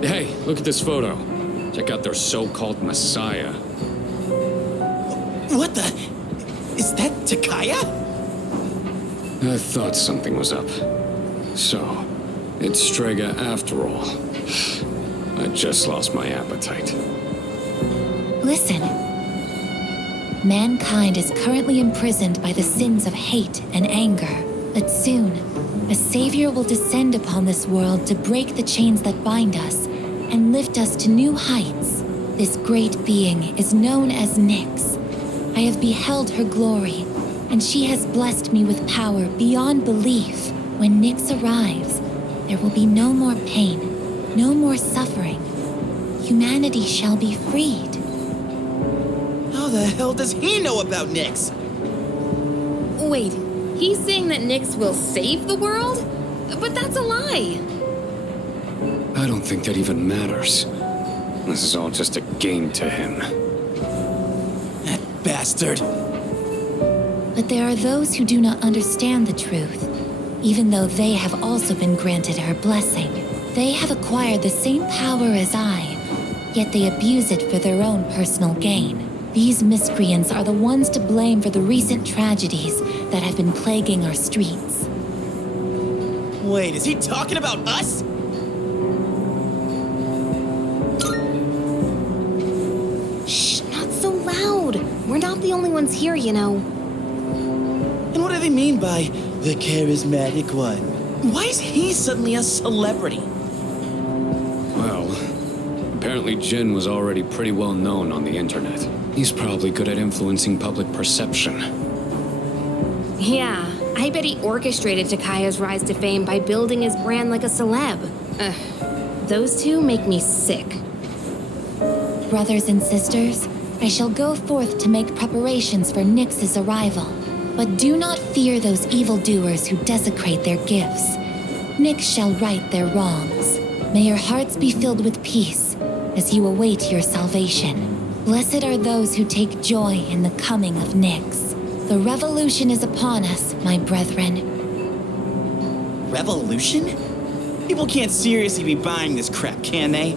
Hey, look at this photo. Check out their so-called messiah. What the? Is that Takaya? I thought something was up. So, it's Strega after all. I just lost my appetite. Listen. Mankind is currently imprisoned by the sins of hate and anger. But soon, a savior will descend upon this world to break the chains that bind us and lift us to new heights. This great being is known as Nyx. I have beheld her glory, and she has blessed me with power beyond belief. When Nyx arrives, there will be no more pain, no more suffering. Humanity shall be freed. How the hell does he know about Nyx? Wait, he's saying that Nyx will save the world? But that's a lie! I don't think that even matters. This is all just a game to him. That bastard. But there are those who do not understand the truth, even though they have also been granted her blessing. They have acquired the same power as I, yet they abuse it for their own personal gain. These miscreants are the ones to blame for the recent tragedies that have been plaguing our streets. Wait, is he talking about us? Shh, not so loud. We're not the only ones here, you know. And what do they mean by the charismatic one? Why is he suddenly a celebrity? Well, apparently Jin was already pretty well known on the internet. He's probably good at influencing public perception. Yeah, I bet he orchestrated Takaya's rise to fame by building his brand like a celeb. Those two make me sick. Brothers and sisters, I shall go forth to make preparations for Nyx's arrival. But do not fear those evildoers who desecrate their gifts. Nyx shall right their wrongs. May your hearts be filled with peace as you await your salvation. Blessed are those who take joy in the coming of Nyx. The revolution is upon us, my brethren. Revolution? People can't seriously be buying this crap, can they?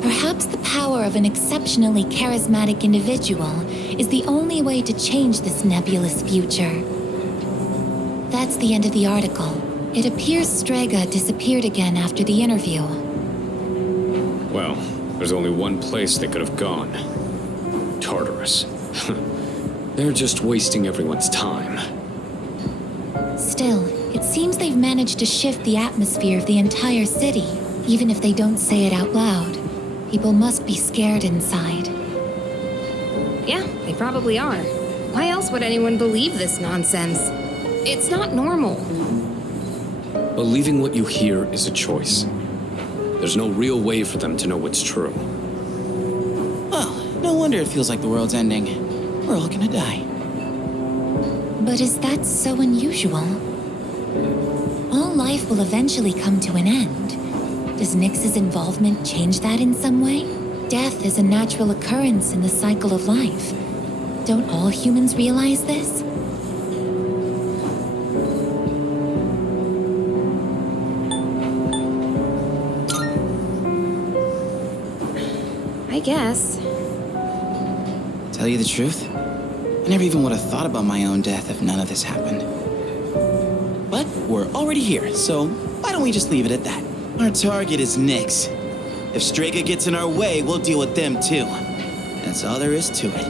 Perhaps the power of an exceptionally charismatic individual is the only way to change this nebulous future. That's the end of the article. It appears Strega disappeared again after the interview. Well, there's only one place they could have gone. Tartarus. They're just wasting everyone's time. Still, it seems they've managed to shift the atmosphere of the entire city. Even if they don't say it out loud, people must be scared inside. Yeah, they probably are. Why else would anyone believe this nonsense? It's not normal. Believing what you hear is a choice. There's no real way for them to know what's true. Well, no wonder it feels like the world's ending. We're all gonna die. But is that so unusual? All life will eventually come to an end. Does Nyx's involvement change that in some way? Death is a natural occurrence in the cycle of life. Don't all humans realize this? I guess. Tell you the truth, I never even would have thought about my own death if none of this happened. But we're already here, so why don't we just leave it at that? Our target is Nyx. If Strega gets in our way, we'll deal with them too. That's all there is to it.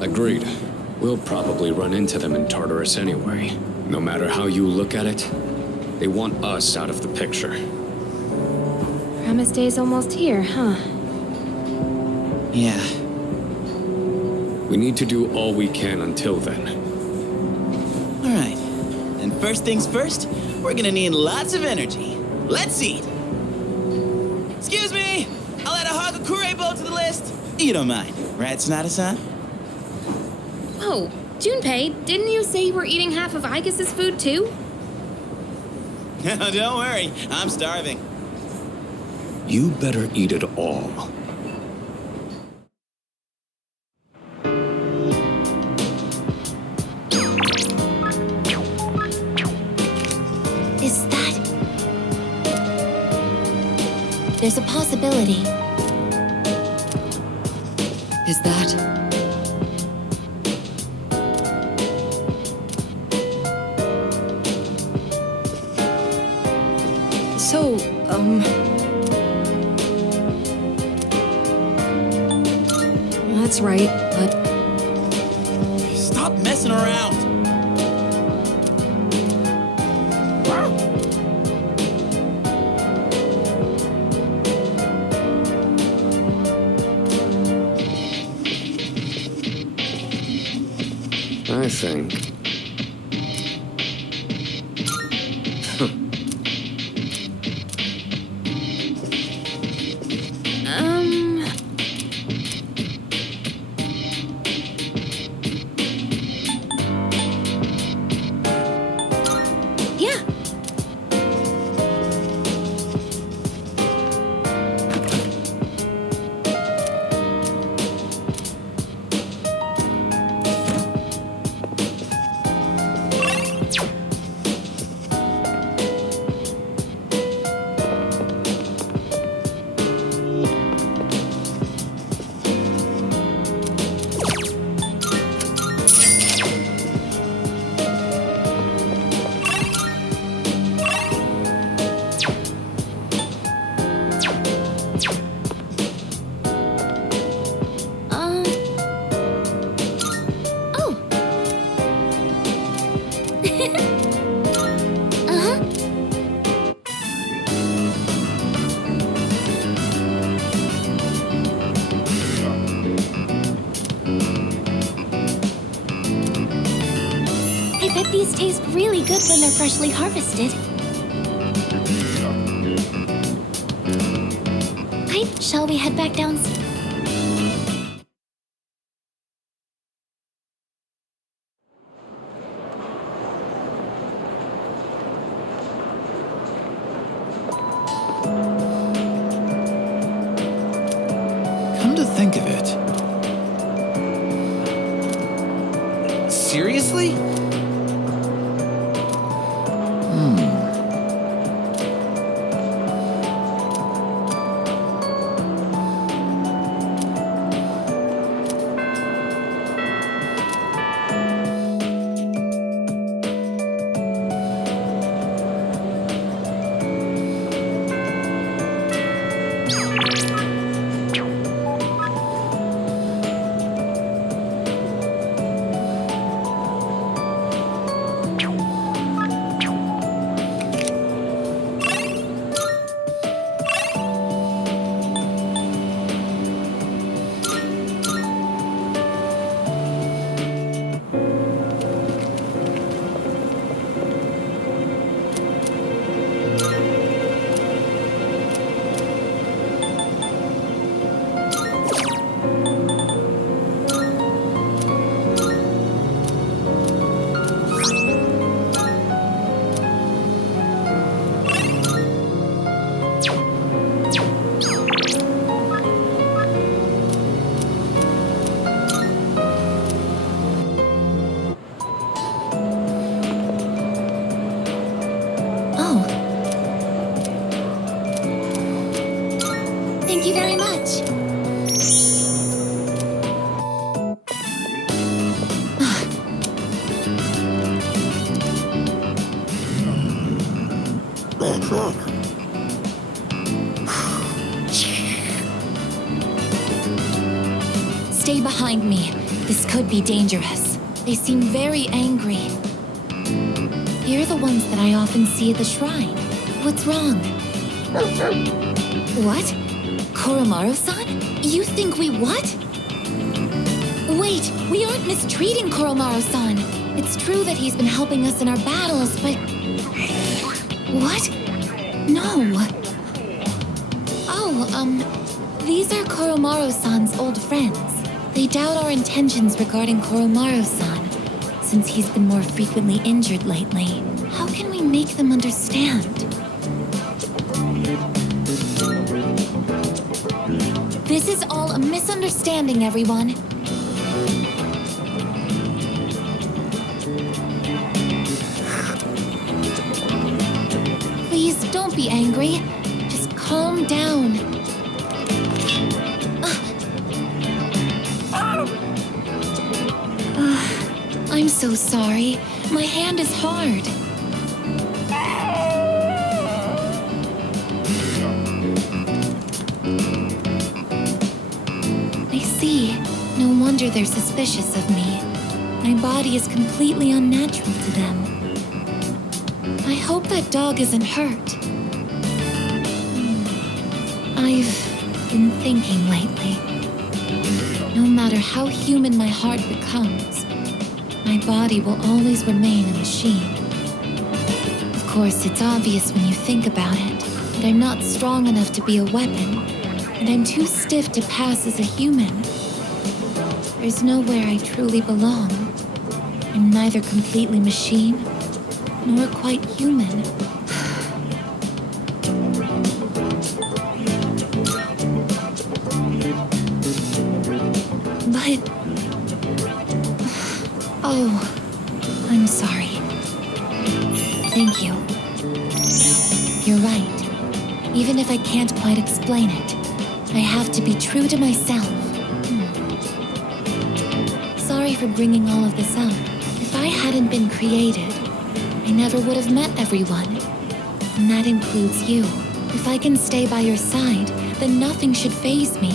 Agreed. We'll probably run into them in Tartarus anyway. No matter how you look at it, they want us out of the picture. Promise Day's almost here, huh? Yeah. We need to do all we can until then. All right. And first things first, we're gonna need lots of energy. Let's eat. Excuse me! I'll add a Hagakure bowl to the list. You don't mind, right, Sonata-san? Whoa, Junpei, didn't you say you were eating half of Aigis' food too? Don't worry, I'm starving. You better eat it all. Is that... There's a possibility. Is that... So, that's right, but... Stop messing around! I think. Yeah. Berries taste really good when they're freshly harvested. Right, shall we head back downstairs? Come to think of it. Seriously? Thank you very much. Stay behind me. This could be dangerous. They seem very angry. You're the ones that I often see at the shrine. What's wrong? What? Koromaru-san? You think we what? Wait, we aren't mistreating Koromaru-san. It's true that he's been helping us in our battles, but... What? No. Oh, these are Koromaru-san's old friends. They doubt our intentions regarding Koromaru-san, since he's been more frequently injured lately. How can we make them understand? This is all a misunderstanding, everyone. Please don't be angry. Just calm down. I'm so sorry. My hand is hard. I see. No wonder they're suspicious of me. My body is completely unnatural to them. I hope that dog isn't hurt. I've been thinking lately. No matter how human my heart becomes, my body will always remain a machine. Of course, it's obvious when you think about it that I'm not strong enough to be a weapon, and I'm too stiff to pass as a human. There's nowhere I truly belong. I'm neither completely machine, nor quite human. But... Oh, I'm sorry. Thank you. You're right. Even if I can't quite explain it, I have to be true to myself. Sorry for bringing all of this up. If I hadn't been created, I never would have met everyone. And that includes you. If I can stay by your side, then nothing should faze me.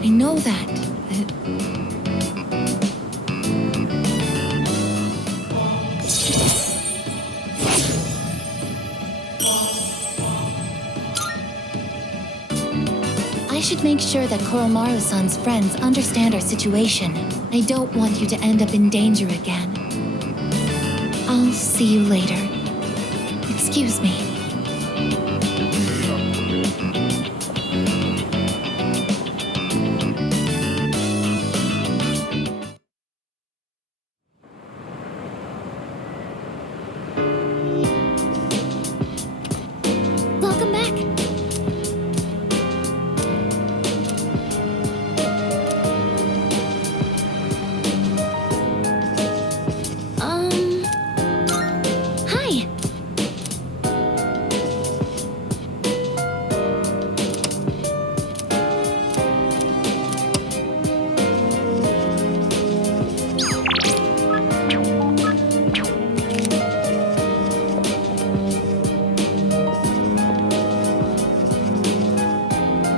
I know that, but... I should make sure that Koromaru-san's friends understand our situation. I don't want you to end up in danger again. I'll see you later. Excuse me. Welcome back. Hi.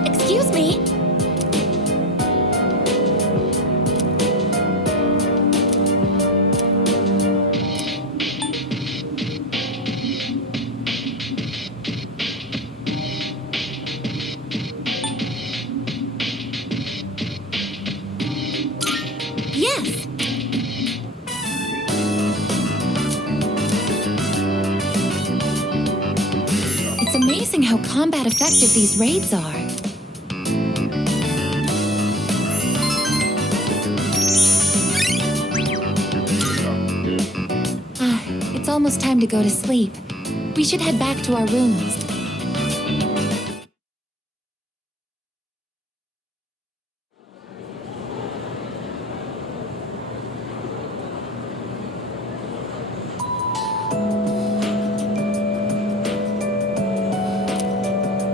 Excuse me. Yes. It's amazing how combat effective these raids are. It's almost time to go to sleep. We should head back to our rooms.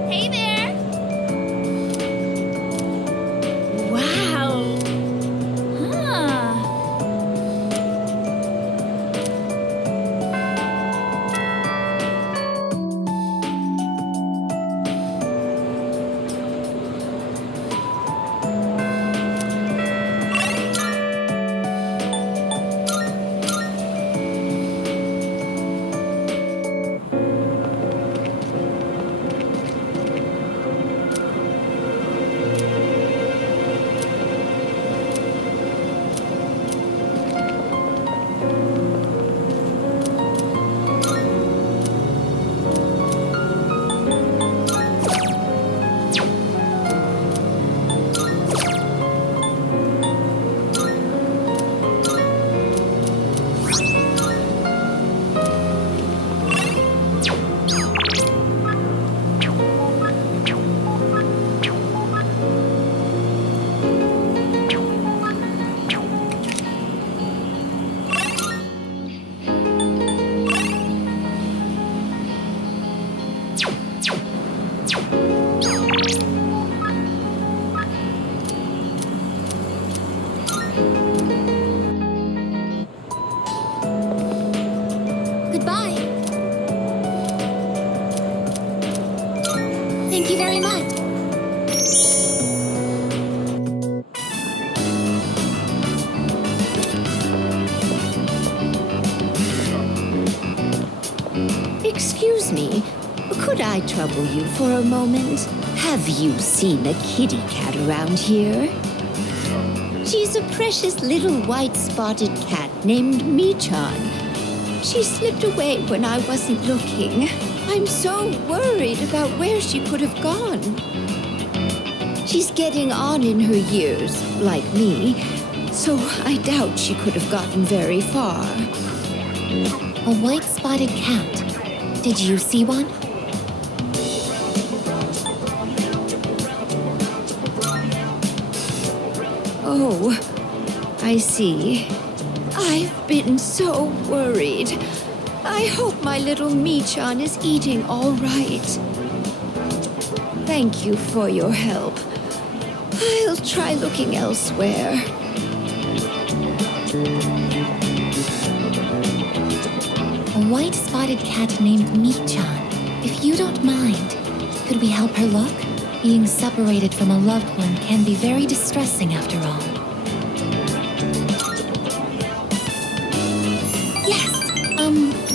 Hey there! Wow! Huh. Goodbye. Thank you very much. Excuse me, could I trouble you for a moment? Have you seen a kitty cat around here? She's a precious little white spotted cat named Michan. She slipped away when I wasn't looking. I'm so worried about where she could have gone. She's getting on in her years, like me, so I doubt she could have gotten very far. A white spotted cat. Did you see one? Oh, I see. I've been so worried. I hope my little Michan is eating all right. Thank you for your help. I'll try looking elsewhere. A white spotted cat named Michan. If you don't mind, could we help her look? Being separated from a loved one can be very distressing after all. Yes!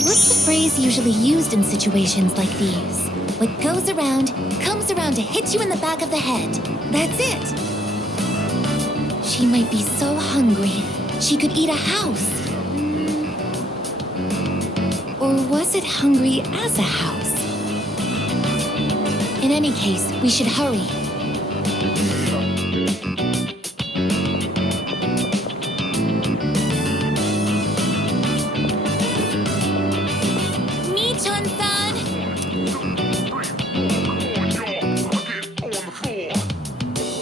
What's the phrase usually used in situations like these? What goes around, comes around to hit you in the back of the head. That's it! She might be so hungry, she could eat a house. Or was it hungry as a house? In any case, we should hurry. Michan-san!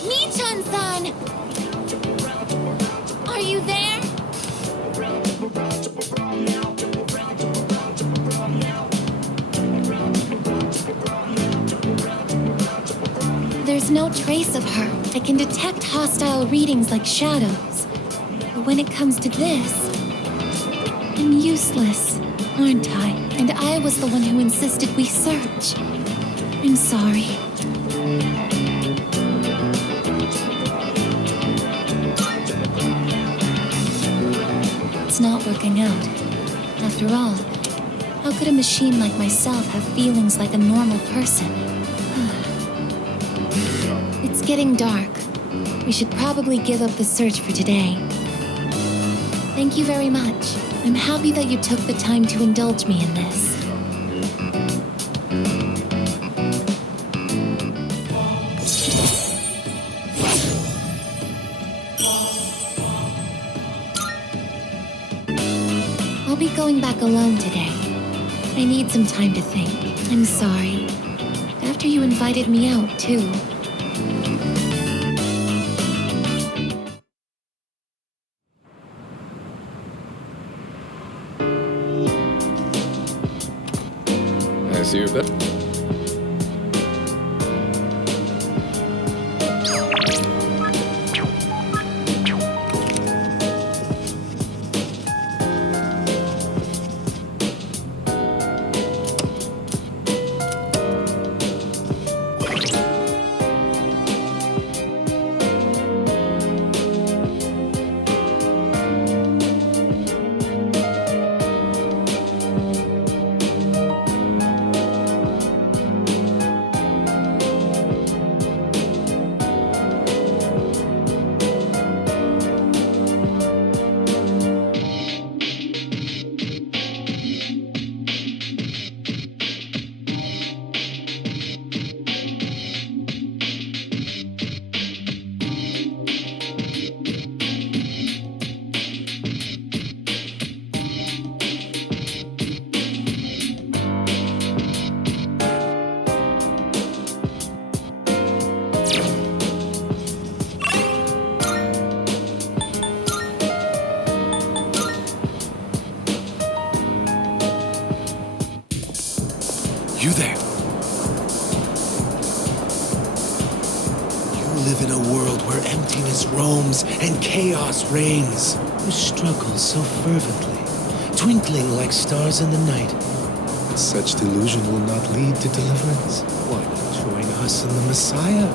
Michan-san! Are you there? There's no trace of her. I can detect hostile readings like shadows. But when it comes to this, I'm useless, aren't I? And I was the one who insisted we search. I'm sorry. It's not working out. After all, how could a machine like myself have feelings like a normal person? It's getting dark. We should probably give up the search for today. Thank you very much. I'm happy that you took the time to indulge me in this. I'll be going back alone today. I need some time to think. I'm sorry. After you invited me out, too. I see your bed. You there? You live in a world where emptiness roams and chaos reigns. You struggle so fervently, twinkling like stars in the night. Such delusion will not lead to deliverance. Why not join us in the Messiah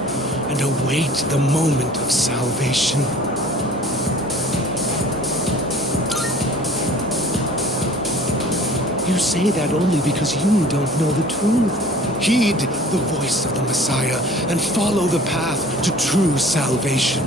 and await the moment of salvation? You say that only because you don't know the truth. Heed the voice of the Messiah and follow the path to true salvation.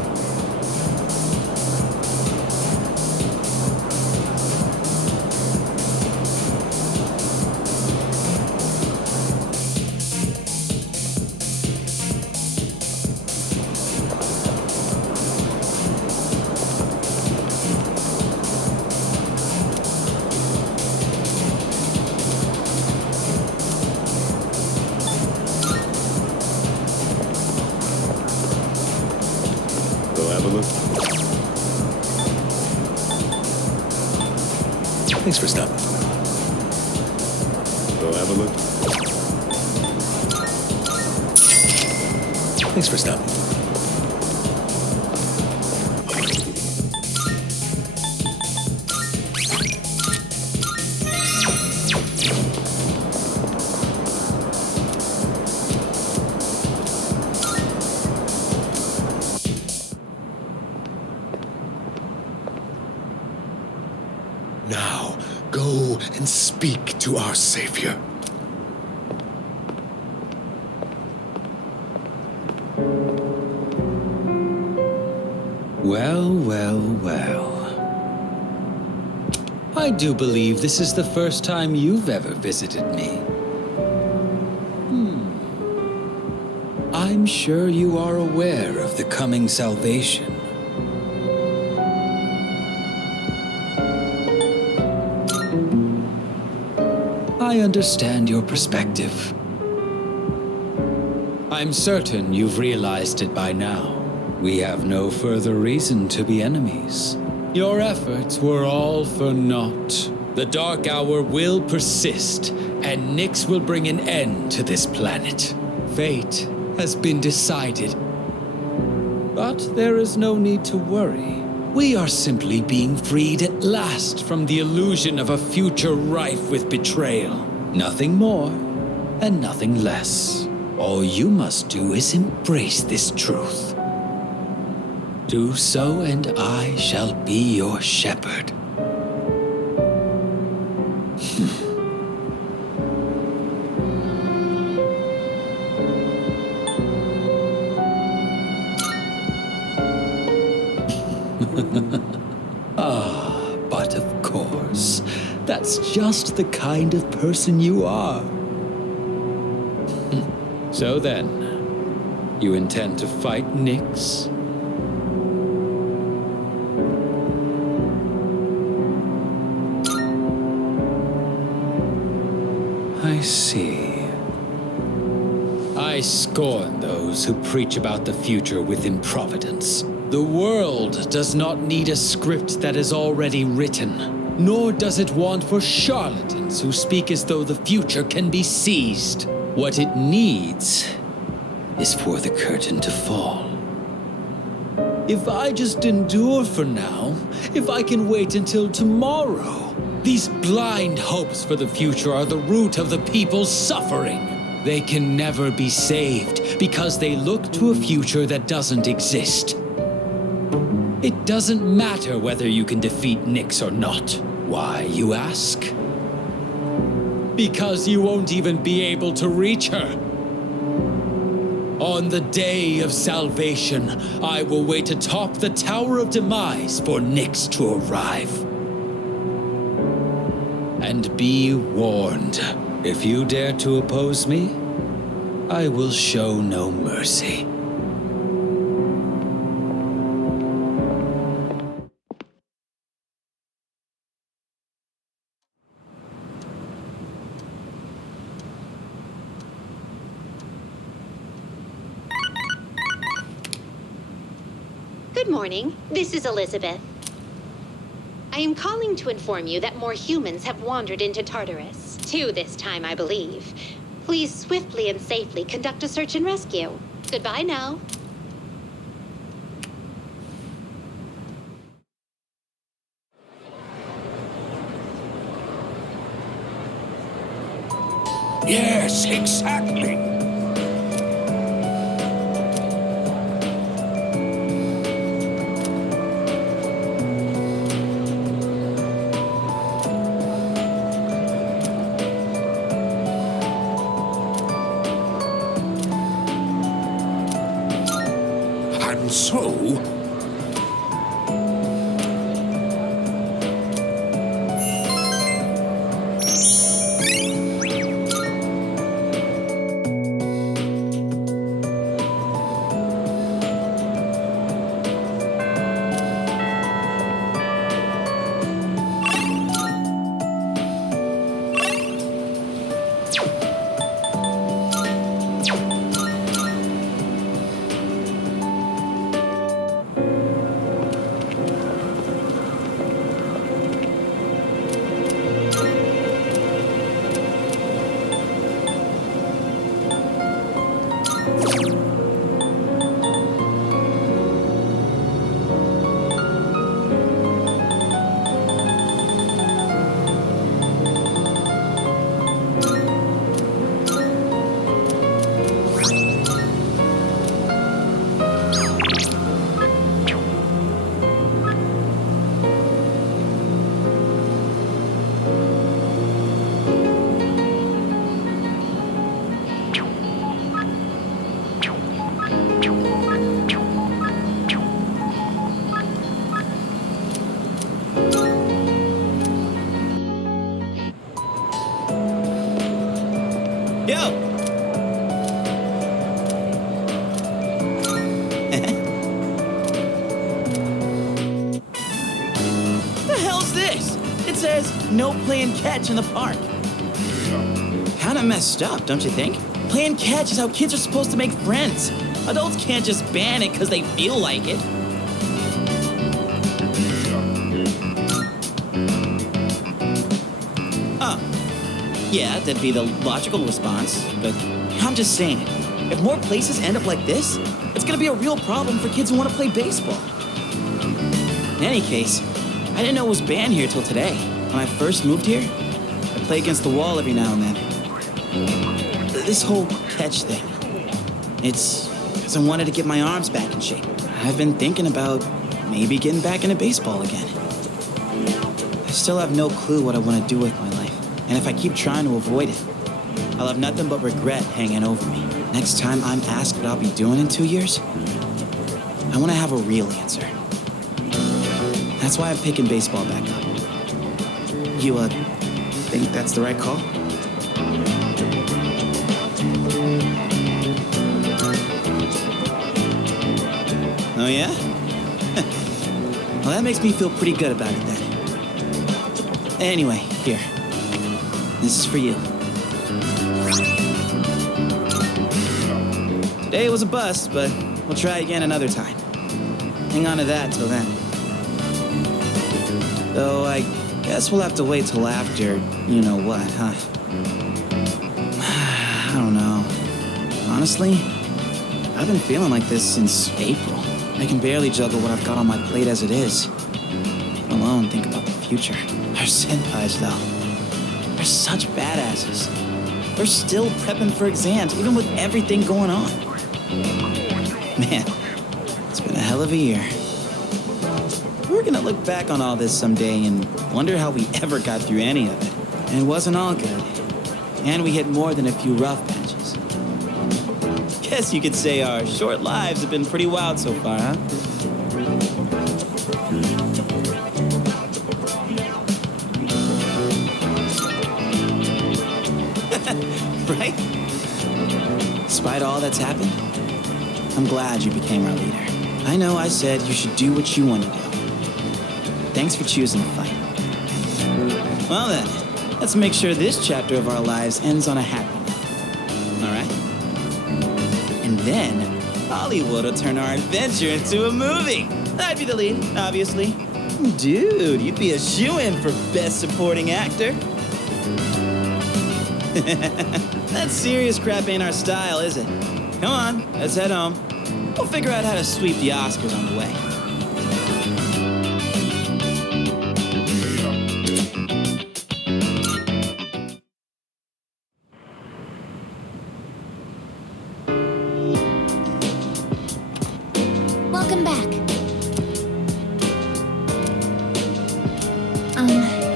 Thanks for stopping. Go have a look. Thanks for stopping. Now, go and speak to our Savior. Well, well, well. I do believe this is the first time you've ever visited me. I'm sure you are aware of the coming salvation. I understand your perspective. I'm certain you've realized it by now. We have no further reason to be enemies. Your efforts were all for naught. The Dark Hour will persist, and Nyx will bring an end to this planet. Fate has been decided. But there is no need to worry. We are simply being freed at last from the illusion of a future rife with betrayal. Nothing more and nothing less. All you must do is embrace this truth. Do so, and I shall be your shepherd. But of course, that's just the kind of person you are. So then, you intend to fight Nyx? I see. I scorn those who preach about the future with improvidence. The world does not need a script that is already written, nor does it want for charlatans who speak as though the future can be seized. What it needs is for the curtain to fall. If I just endure for now, if I can wait until tomorrow, these blind hopes for the future are the root of the people's suffering. They can never be saved because they look to a future that doesn't exist. It doesn't matter whether you can defeat Nyx or not. Why, you ask? Because you won't even be able to reach her. On the day of salvation, I will wait atop the Tower of Demise for Nyx to arrive. And be warned, if you dare to oppose me, I will show no mercy. Good morning. This is Elizabeth. I am calling to inform you that more humans have wandered into Tartarus. 2 this time, I believe. Please swiftly and safely conduct a search and rescue. Goodbye now. Yes, exactly. And so, go! The hell's this? It says, no playing catch in the park. Kinda messed up, don't you think? Playing catch is how kids are supposed to make friends. Adults can't just ban it because they feel like it. Oh. Yeah, that'd be the logical response, but I'm just saying, if more places end up like this, it's gonna be a real problem for kids who want to play baseball. In any case, I didn't know it was banned here till today. When I first moved here, I play against the wall every now and then. This whole catch thing, it's because I wanted to get my arms back in shape. I've been thinking about maybe getting back into baseball again. I still have no clue what I want to do with my life, and if I keep trying to avoid it, I'll have nothing but regret hanging over me. Next time I'm asked what I'll be doing in 2 years, I want to have a real answer. That's why I'm picking baseball back up. You, think that's the right call? Oh, yeah? Well, that makes me feel pretty good about it then. Anyway, here. This is for you. Today was a bust, but we'll try again another time. Hang on to that till then. Though I guess we'll have to wait till after you know what, huh? I don't know. Honestly, I've been feeling like this since April. I can barely juggle what I've got on my plate as it is. Let alone think about the future. Our senpais, though. They're such badasses. They're still prepping for exams, even with everything going on. Man, it's been a hell of a year. We're gonna look back on all this someday and wonder how we ever got through any of it. And it wasn't all good. And we hit more than a few rough patches. Guess you could say our short lives have been pretty wild so far, huh? Right? Despite all that's happened, I'm glad you became our leader. I know I said you should do what you want to do. Thanks for choosing to fight. Well then, let's make sure this chapter of our lives ends on a happy note. All right? And then, Hollywood will turn our adventure into a movie. I'd be the lead, obviously. Dude, you'd be a shoo-in for Best Supporting Actor. That serious crap ain't our style, is it? Come on, let's head home. We'll figure out how to sweep the Oscars on the way. Welcome back.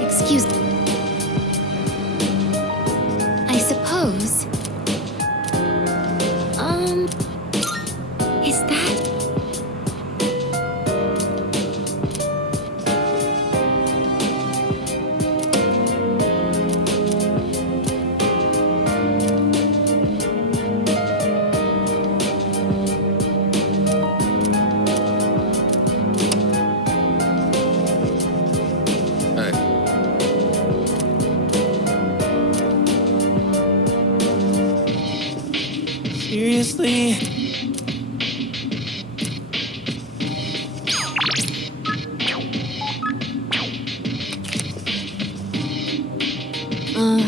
Excuse me. I suppose. Is that? Seriously? Oh!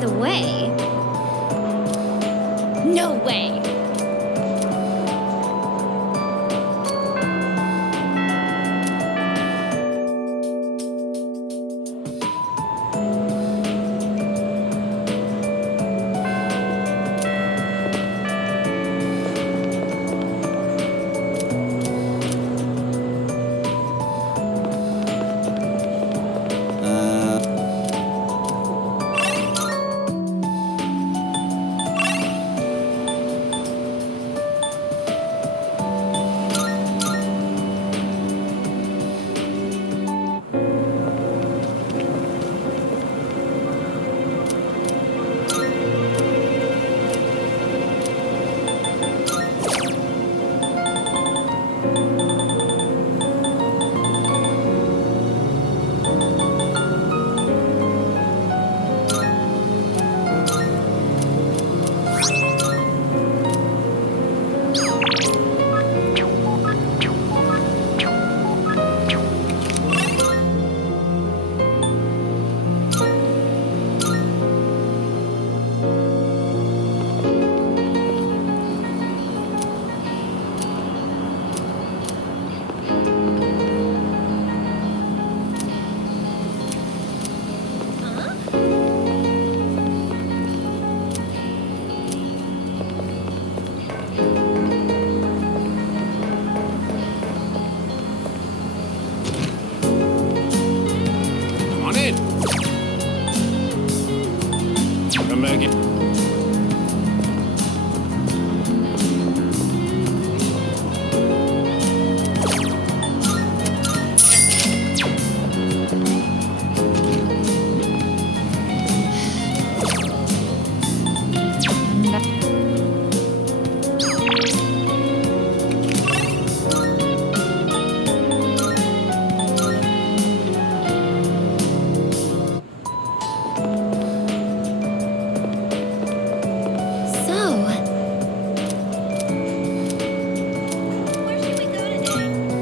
the way... No way!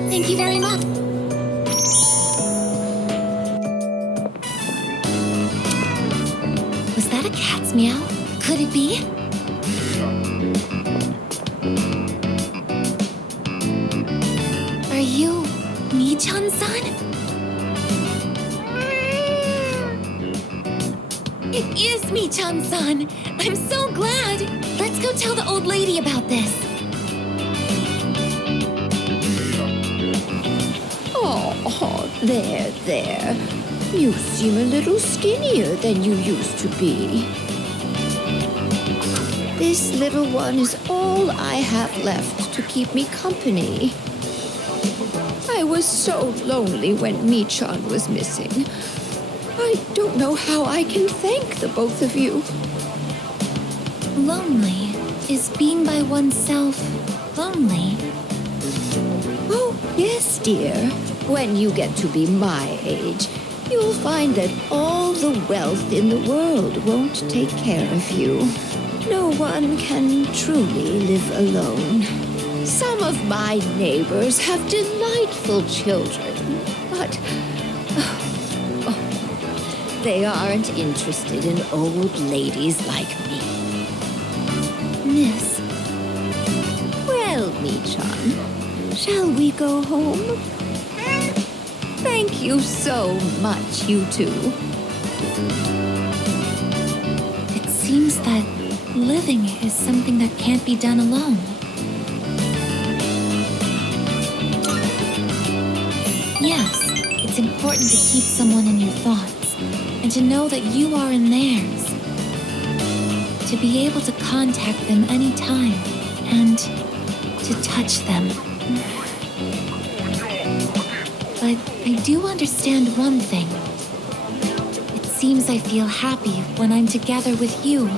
Thank you very much. Was that a cat's meow? Could it be? Are you Mi-chan-san? It is Mi-chan-san. I'm so glad. Let's go tell the old lady about this. Oh, there. You seem a little skinnier than you used to be. This little one is all I have left to keep me company. I was so lonely when Mi-chan was missing. I don't know how I can thank the both of you. Lonely? Is being by oneself lonely? Oh, yes, dear. When you get to be my age, you'll find that all the wealth in the world won't take care of you. No one can truly live alone. Some of my neighbors have delightful children, but they aren't interested in old ladies like me. Miss. Well, Mi-chan, shall we go home? Thank you so much, you two. It seems that living is something that can't be done alone. Yes, it's important to keep someone in your thoughts and to know that you are in theirs. To be able to contact them anytime and to touch them. But I do understand one thing. It seems I feel happy when I'm together with you.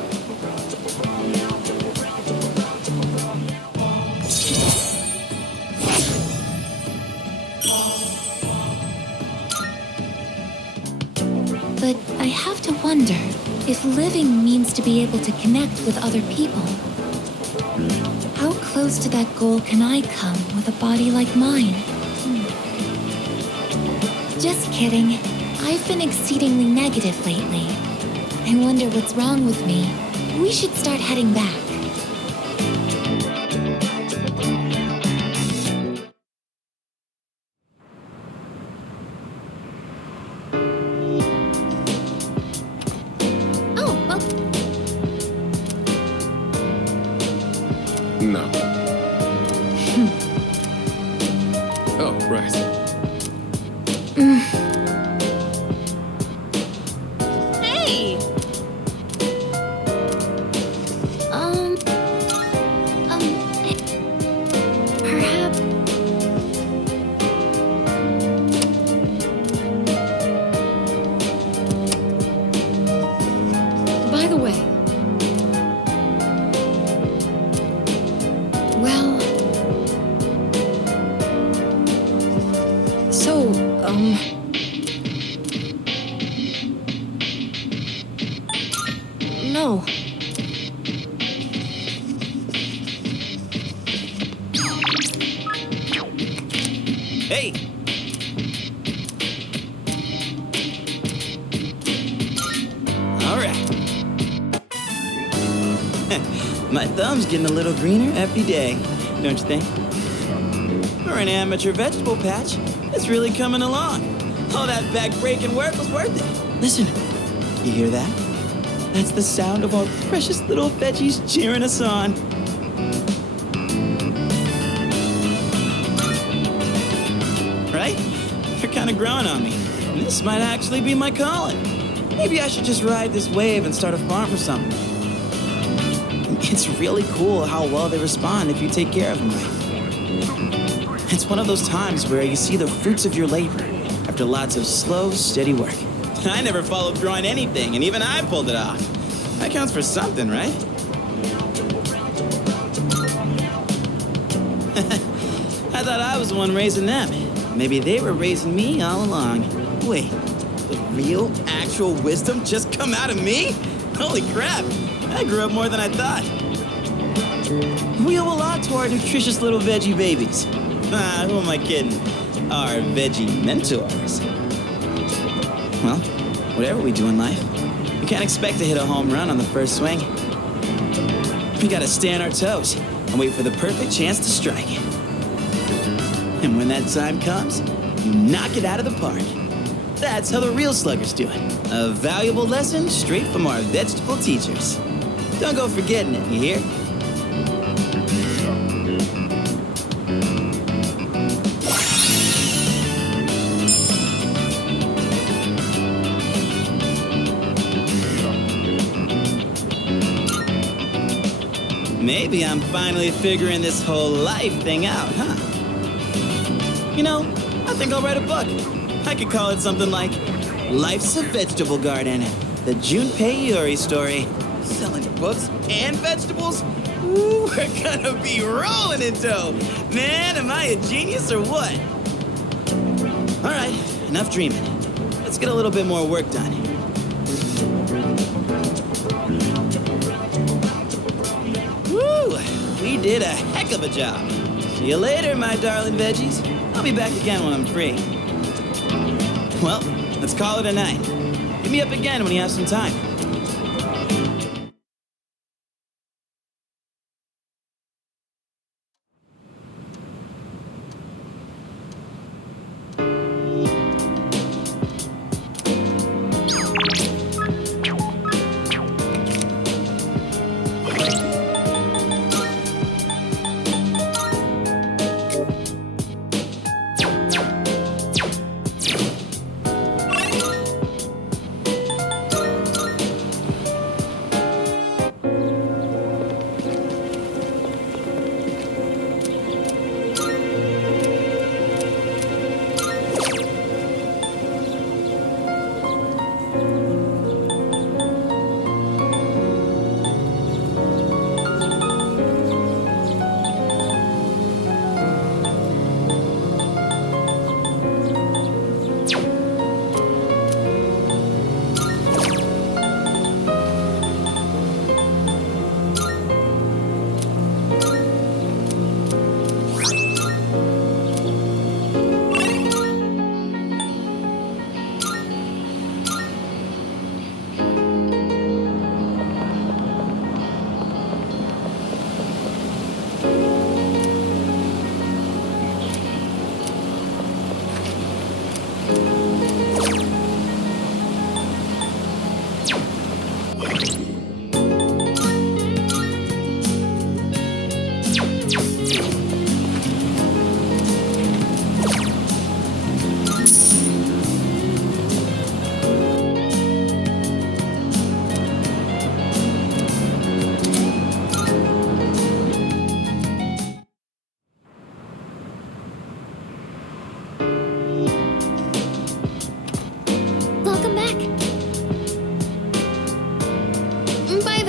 But I have to wonder if living means to be able to connect with other people. How close to that goal can I come with a body like mine? Just kidding. I've been exceedingly negative lately. I wonder what's wrong with me. We should start heading back. No. Oh, right. Hey! Perhaps. By the way, well, so, no. Hey! All right. My thumb's getting a little greener every day, don't you think? For an amateur vegetable patch, it's really coming along. All that back-breaking work was worth it. Listen, you hear that? That's the sound of our precious little veggies cheering us on. Right? They're kind of growing on me. And this might actually be my calling. Maybe I should just ride this wave and start a farm or something. It's really cool how well they respond if you take care of them right. It's one of those times where you see the fruits of your labor after lots of slow, steady work. I never followed through on anything, and even I pulled it off. That counts for something, right? I thought I was the one raising them. Maybe they were raising me all along. Wait, the real, actual wisdom just come out of me? Holy crap, I grew up more than I thought. We owe a lot to our nutritious little veggie babies. Who am I kidding? Our veggie mentors. Well, whatever we do in life, we can't expect to hit a home run on the first swing. We gotta stay on our toes and wait for the perfect chance to strike. And when that time comes, you knock it out of the park. That's how the real sluggers do it. A valuable lesson straight from our vegetable teachers. Don't go forgetting it, you hear? Maybe I'm finally figuring this whole life thing out, huh? You know, I think I'll write a book. I could call it something like Life's a Vegetable Garden, the Junpei Iori story. Selling books and vegetables? Ooh, we're gonna be rolling in dough. Man, am I a genius or what? All right, enough dreaming. Let's get a little bit more work done. Woo, we did a heck of a job. See you later, my darling veggies. I'll be back again when I'm free. Well, let's call it a night. Hit me up again when you have some time.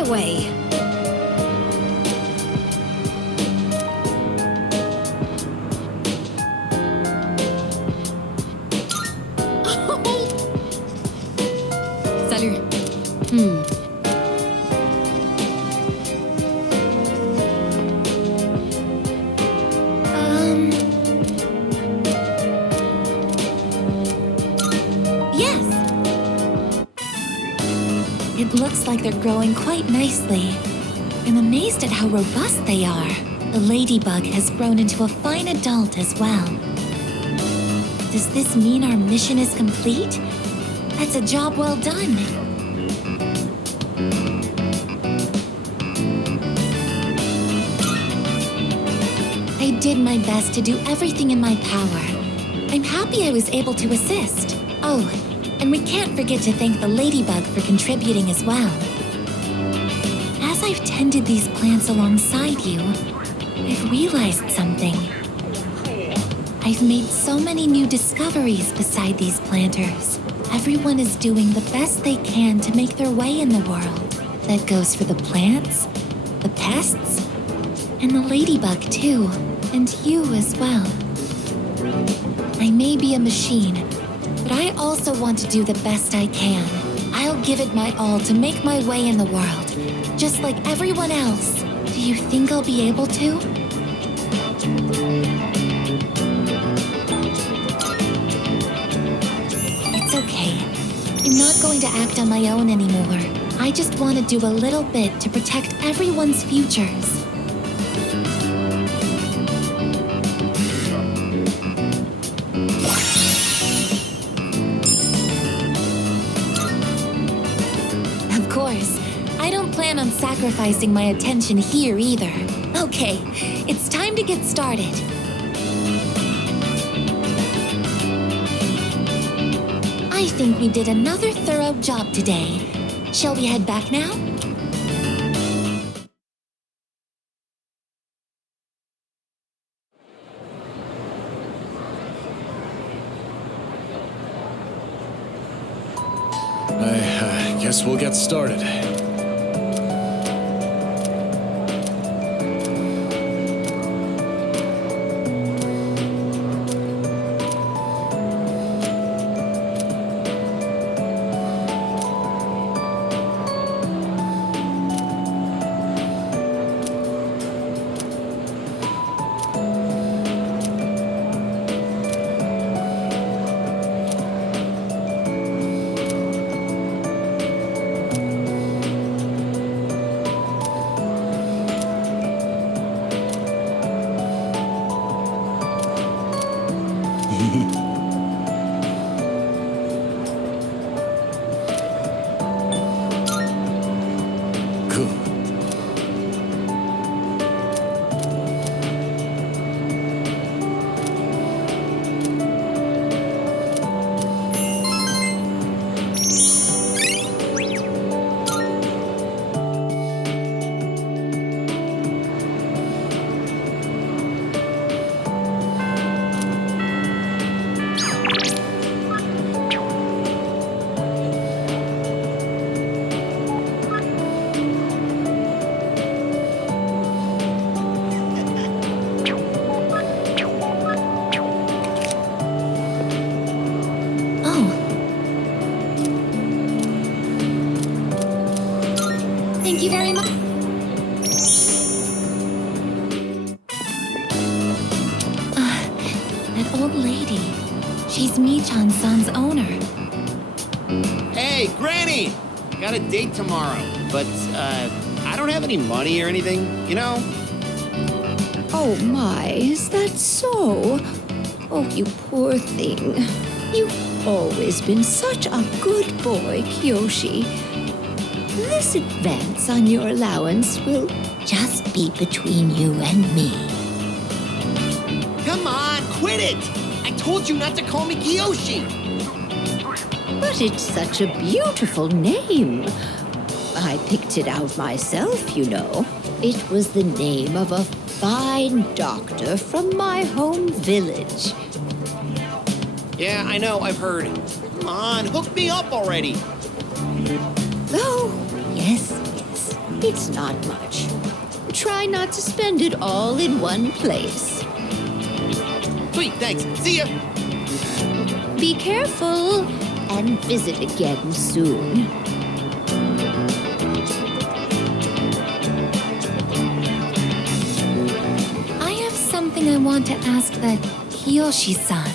way. Salut. Yes. It looks like they're growing quite nicely. I'm amazed at how robust they are. The ladybug has grown into a fine adult as well. Does this mean our mission is complete? That's a job well done. I did my best to do everything in my power. I'm happy I was able to assist. Oh, and we can't forget to thank the ladybug for contributing as well. As I've tended these plants alongside you, I've realized something. I've made so many new discoveries beside these planters. Everyone is doing the best they can to make their way in the world. That goes for the plants, the pests, and the ladybug too, and you as well. I may be a machine, but I also want to do the best I can. I'll give it my all to make my way in the world, just like everyone else. Do you think I'll be able to? It's okay. I'm not going to act on my own anymore. I just want to do a little bit to protect everyone's futures. Of course, I don't plan on sacrificing my attention here either. Okay, it's time to get started. I think we did another thorough job today. Shall we head back now? I guess we'll get started. Thank you very much. That old lady. She's Michan-san's owner. Hey, Granny! Got a date tomorrow, but, I don't have any money or anything, you know? Oh my, is that so? Oh, you poor thing. You've always been such a good boy, Kiyoshi. This advance on your allowance will just be between you and me. Come on, quit it! I told you not to call me Kiyoshi! But it's such a beautiful name. I picked it out myself, you know. It was the name of a fine doctor from my home village. Yeah, I know, I've heard. Come on, hook me up already! Oh, yes, yes. It's not much. Try not to spend it all in one place. Sweet, thanks. See ya. Be careful and visit again soon. I have something I want to ask that Kiyoshi-san.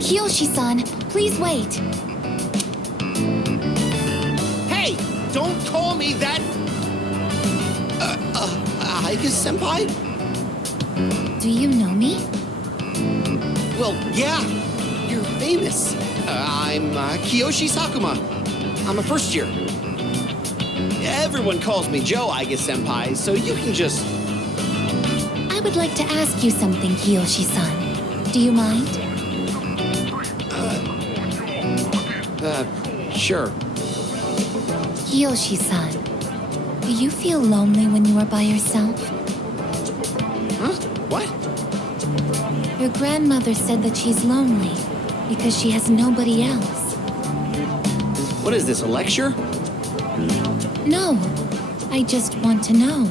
Kiyoshi-san, please wait. Hey, don't call me that. Aiga-senpai? Do you know me? Well, yeah. You're famous. I'm Kiyoshi Sakuma. I'm a first year. Everyone calls me Joe Aiga-senpai, so you can just... I would like to ask you something, Kiyoshi-san. Do you mind? Sure. Kiyoshi-san, do you feel lonely when you are by yourself? Huh? What? Your grandmother said that she's lonely because she has nobody else. What is this, a lecture? No, I just want to know.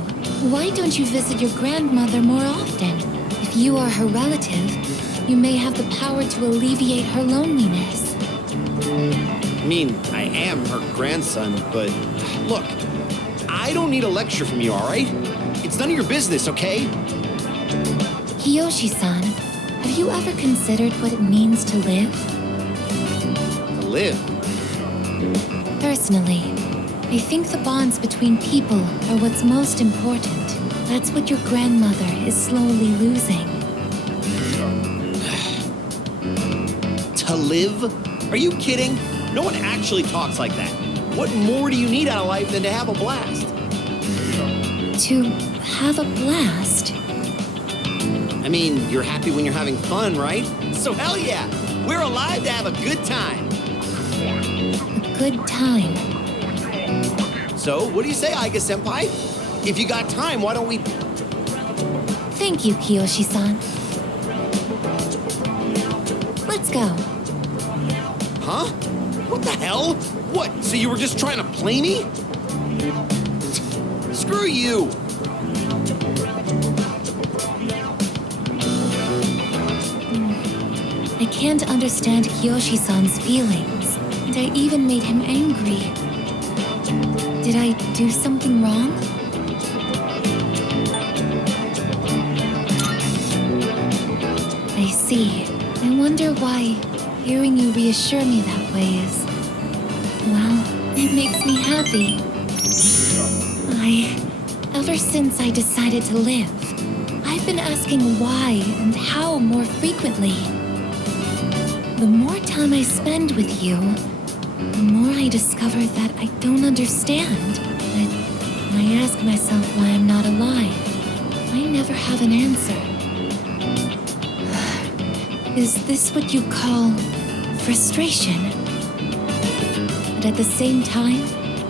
Why don't you visit your grandmother more often? If you are her relative, you may have the power to alleviate her loneliness. I mean, I am her grandson, but look, I don't need a lecture from you, all right? It's none of your business, okay? Kiyoshi-san, have you ever considered what it means to live? To live? Personally, I think the bonds between people are what's most important. That's what your grandmother is slowly losing. To live? Are you kidding? No one actually talks like that. What more do you need out of life than to have a blast? To have a blast? I mean, you're happy when you're having fun, right? So hell yeah, we're alive to have a good time. A good time. So, what do you say, Aiga-senpai? If you got time, why don't we... Thank you, Kiyoshi-san. Let's go. Huh? What the hell? What, so you were just trying to play me? Screw you! I can't understand Kiyoshi-san's feelings, and I even made him angry. Did I do something wrong? I see. I wonder why hearing you reassure me that way is... well, it makes me happy. Ever since I decided to live, I've been asking why and how more frequently. The more time I spend with you, the more I discover that I don't understand. That when I ask myself why I'm not alive, I never have an answer. Is this what you call frustration? But at the same time,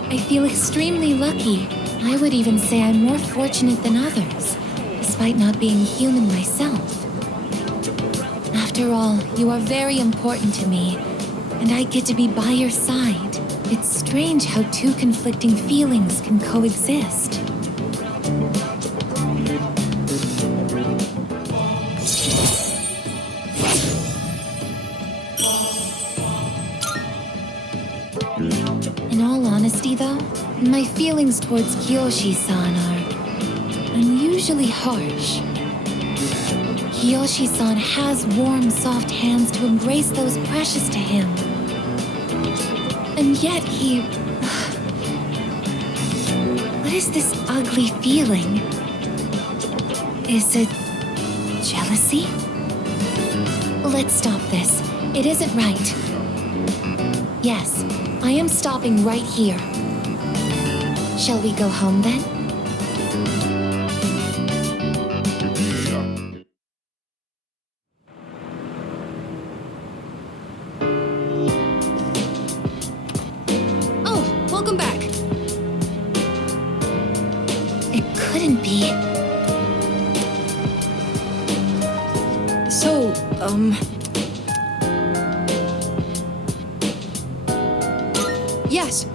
I feel extremely lucky. I would even say I'm more fortunate than others, despite not being human myself. After all, you are very important to me, and I get to be by your side. It's strange how two conflicting feelings can coexist. In all honesty, though, my feelings towards Kiyoshi-san are unusually harsh. Kiyoshi-san has warm, soft hands to embrace those precious to him. And yet he... What is this ugly feeling? Is it jealousy? Let's stop this. It isn't right. Yes, I am stopping right here. Shall we go home then? Oh, welcome back. It couldn't be. So, was.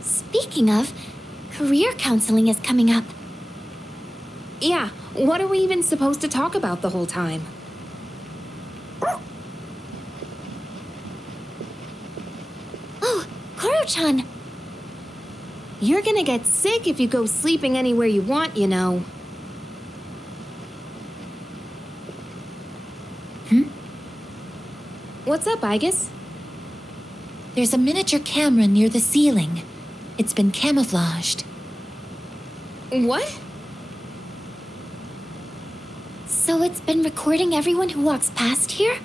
Speaking of, career counseling is coming up. Yeah, what are we even supposed to talk about the whole time? Oh, Koro-chan! You're gonna get sick if you go sleeping anywhere you want, you know. What's up, Igus? There's a miniature camera near the ceiling. It's been camouflaged. What? So it's been recording everyone who walks past here?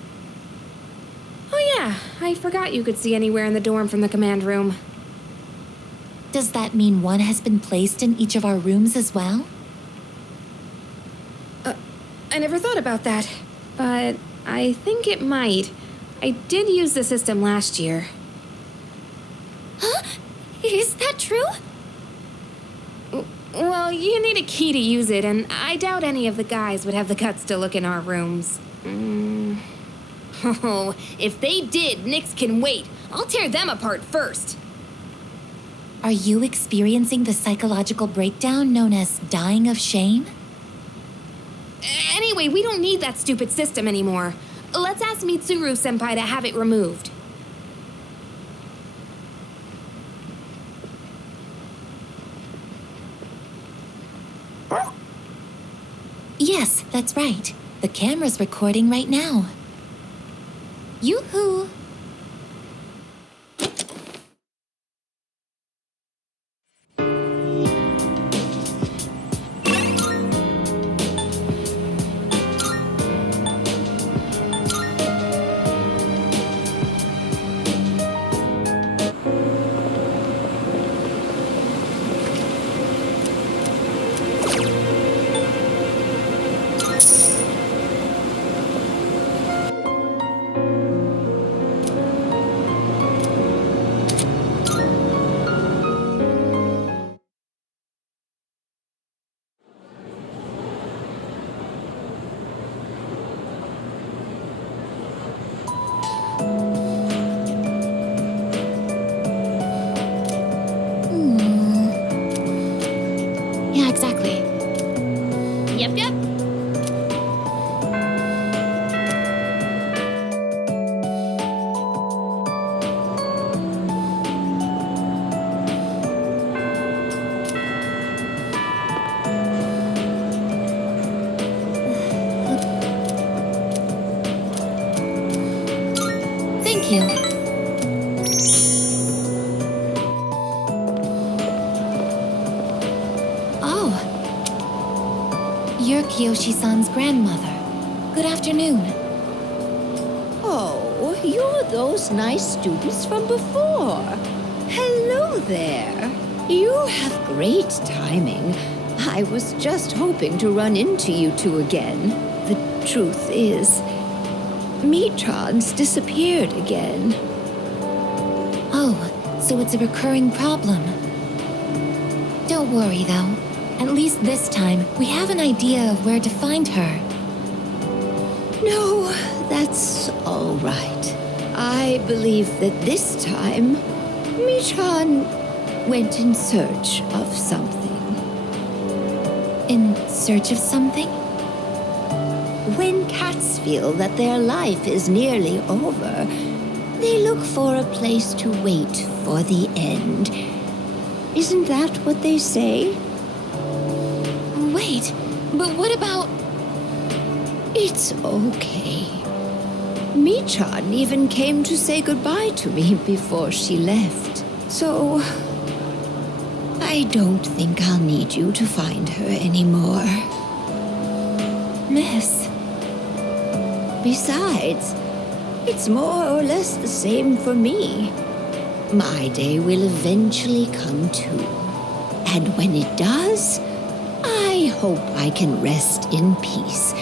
Oh yeah, I forgot you could see anywhere in the dorm from the command room. Does that mean one has been placed in each of our rooms as well? I never thought about that, but I think it might. I did use the system last year. Huh? Is that true? Well, you need a key to use it, and I doubt any of the guys would have the guts to look in our rooms. Oh, if they did, Nyx can wait. I'll tear them apart first. Are you experiencing the psychological breakdown known as dying of shame? Anyway, we don't need that stupid system anymore. Let's ask Mitsuru-senpai to have it removed. Yes, that's right. The camera's recording right now. Yoo-hoo! Yeah, exactly. Yep. Thank you. Oh. You're Kiyoshi-san's grandmother. Good afternoon. Oh, you're those nice students from before. Hello there. You have great timing. I was just hoping to run into you two again. The truth is, Michan's disappeared again. Oh, so it's a recurring problem. Don't worry, though. At least this time, we have an idea of where to find her. No, that's all right. I believe that this time, Michan went in search of something. In search of something? When cats feel that their life is nearly over, they look for a place to wait for the end. Isn't that what they say? Wait, but what about... It's okay. Michan even came to say goodbye to me before she left. So, I don't think I'll need you to find her anymore. Miss. Besides, it's more or less the same for me. My day will eventually come too. And when it does, I hope I can rest in peace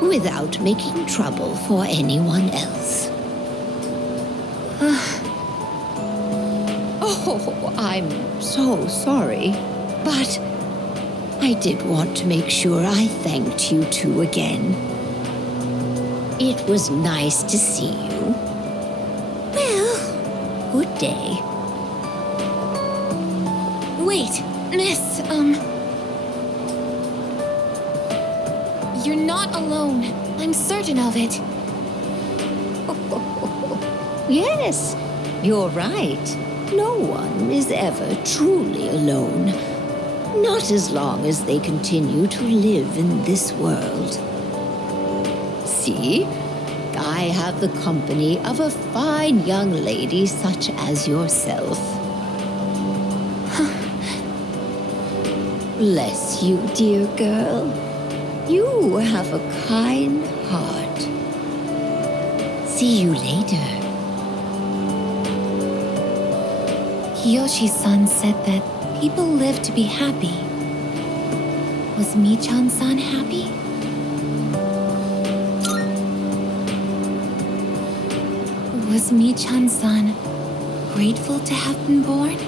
without making trouble for anyone else. Oh, I'm so sorry. But I did want to make sure I thanked you two again. It was nice to see you. Well, good day. Wait, Miss, you're not alone. I'm certain of it. Yes, you're right. No one is ever truly alone. Not as long as they continue to live in this world. See? I have the company of a fine young lady such as yourself. Bless you, dear girl. You have a kind heart. See you later. Kiyoshi-san said that people live to be happy. Was Michan-san happy? Was Michan-san grateful to have been born?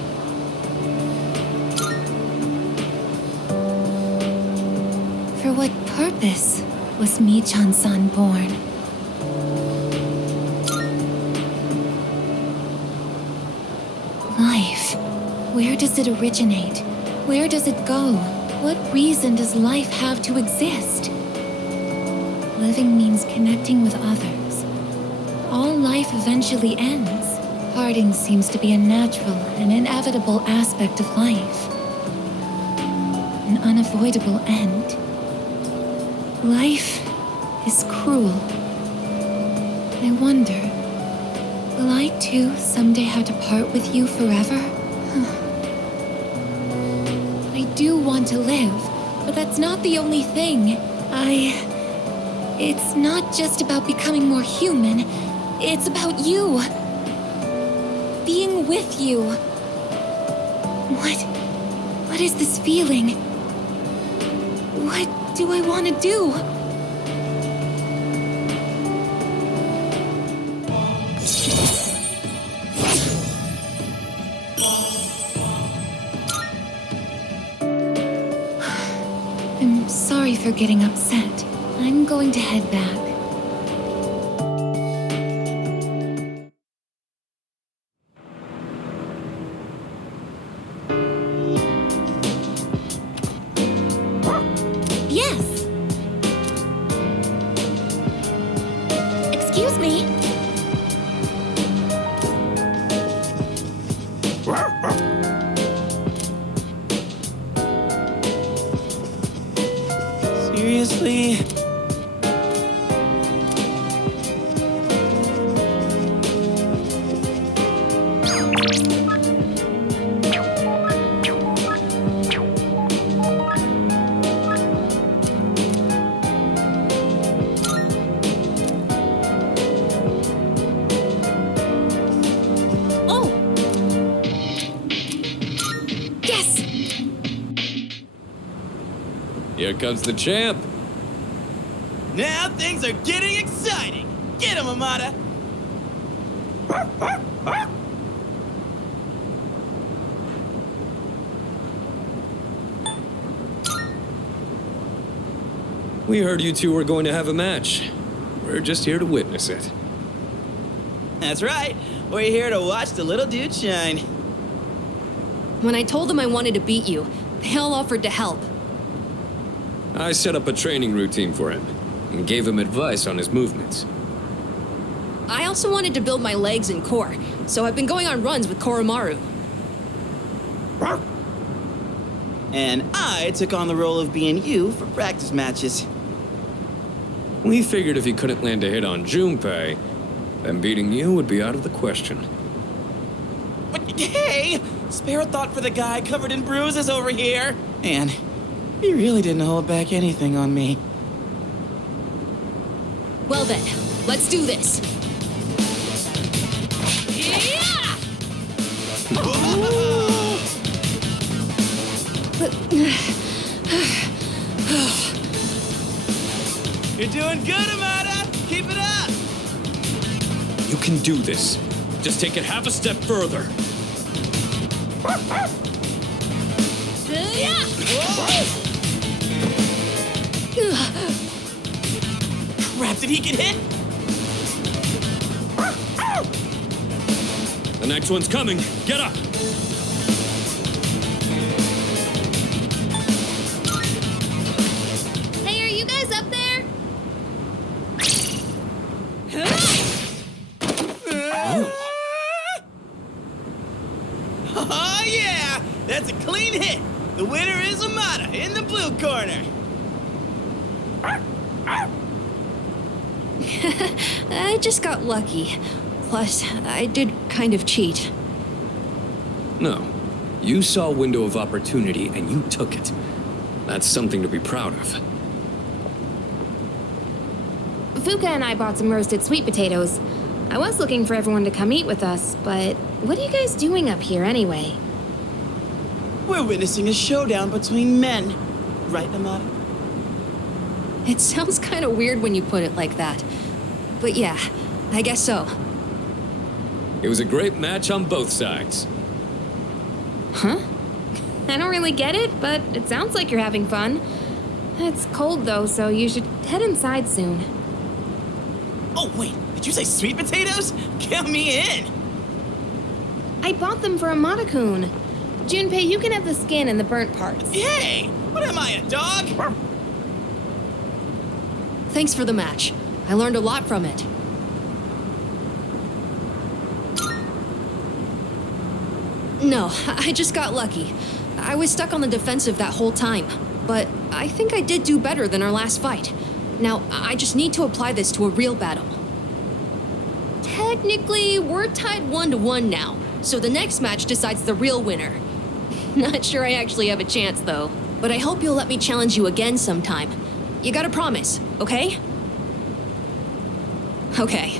For what purpose was Michan-san born? Life. Where does it originate? Where does it go? What reason does life have to exist? Living means connecting with others. All life eventually ends. Parting seems to be a natural and inevitable aspect of life. An unavoidable end. Life is cruel. I wonder, will I too someday have to part with you forever? I do want to live, but that's not the only thing. It's not just about becoming more human. It's about you. Being with you. What is this feeling? What do I want to do? I'm sorry for getting upset. I'm going to head back. Yes. Excuse me. Seriously? Oh! Yes! Here comes the champ. Now things are getting exciting! Get him, Amada! We heard you two were going to have a match. We're just here to witness it. That's right. We're here to watch the little dude shine. When I told them I wanted to beat you, they all offered to help. I set up a training routine for him and gave him advice on his movements. I also wanted to build my legs and core, so I've been going on runs with Koromaru. And I took on the role of being you for practice matches. We figured if he couldn't land a hit on Junpei, Then beating you would be out of the question. But hey! Spare a thought for the guy covered in bruises over here. Man, he really didn't hold back anything on me. Well then, let's do this. You're doing good, Amada! Keep it up! You can do this. Just take it half a step further. Crap, did he get hit? The next one's coming. Get up! Hey, are you guys up there? Oh yeah! That's a clean hit! The winner is Amada in the blue corner! I just got lucky. Plus, I did kind of cheat. No. You saw a window of opportunity and you took it. That's something to be proud of. Fuka and I bought some roasted sweet potatoes. I was looking for everyone to come eat with us, but what are you guys doing up here anyway? We're witnessing a showdown between men. Right, Amada? It sounds kind of weird when you put it like that. But yeah, I guess so. It was a great match on both sides. Huh? I don't really get it, but it sounds like you're having fun. It's cold though, so you should head inside soon. Oh wait, did you say sweet potatoes? Count me in! I bought them for Amada-kun. Junpei, you can have the skin and the burnt parts. Hey! What am I, a dog? Thanks for the match. I learned a lot from it. No, I just got lucky. I was stuck on the defensive that whole time. But I think I did do better than our last fight. Now, I just need to apply this to a real battle. Technically, we're tied 1-1 now. So the next match decides the real winner. Not sure I actually have a chance, though. But I hope you'll let me challenge you again sometime. You gotta promise, okay? Okay.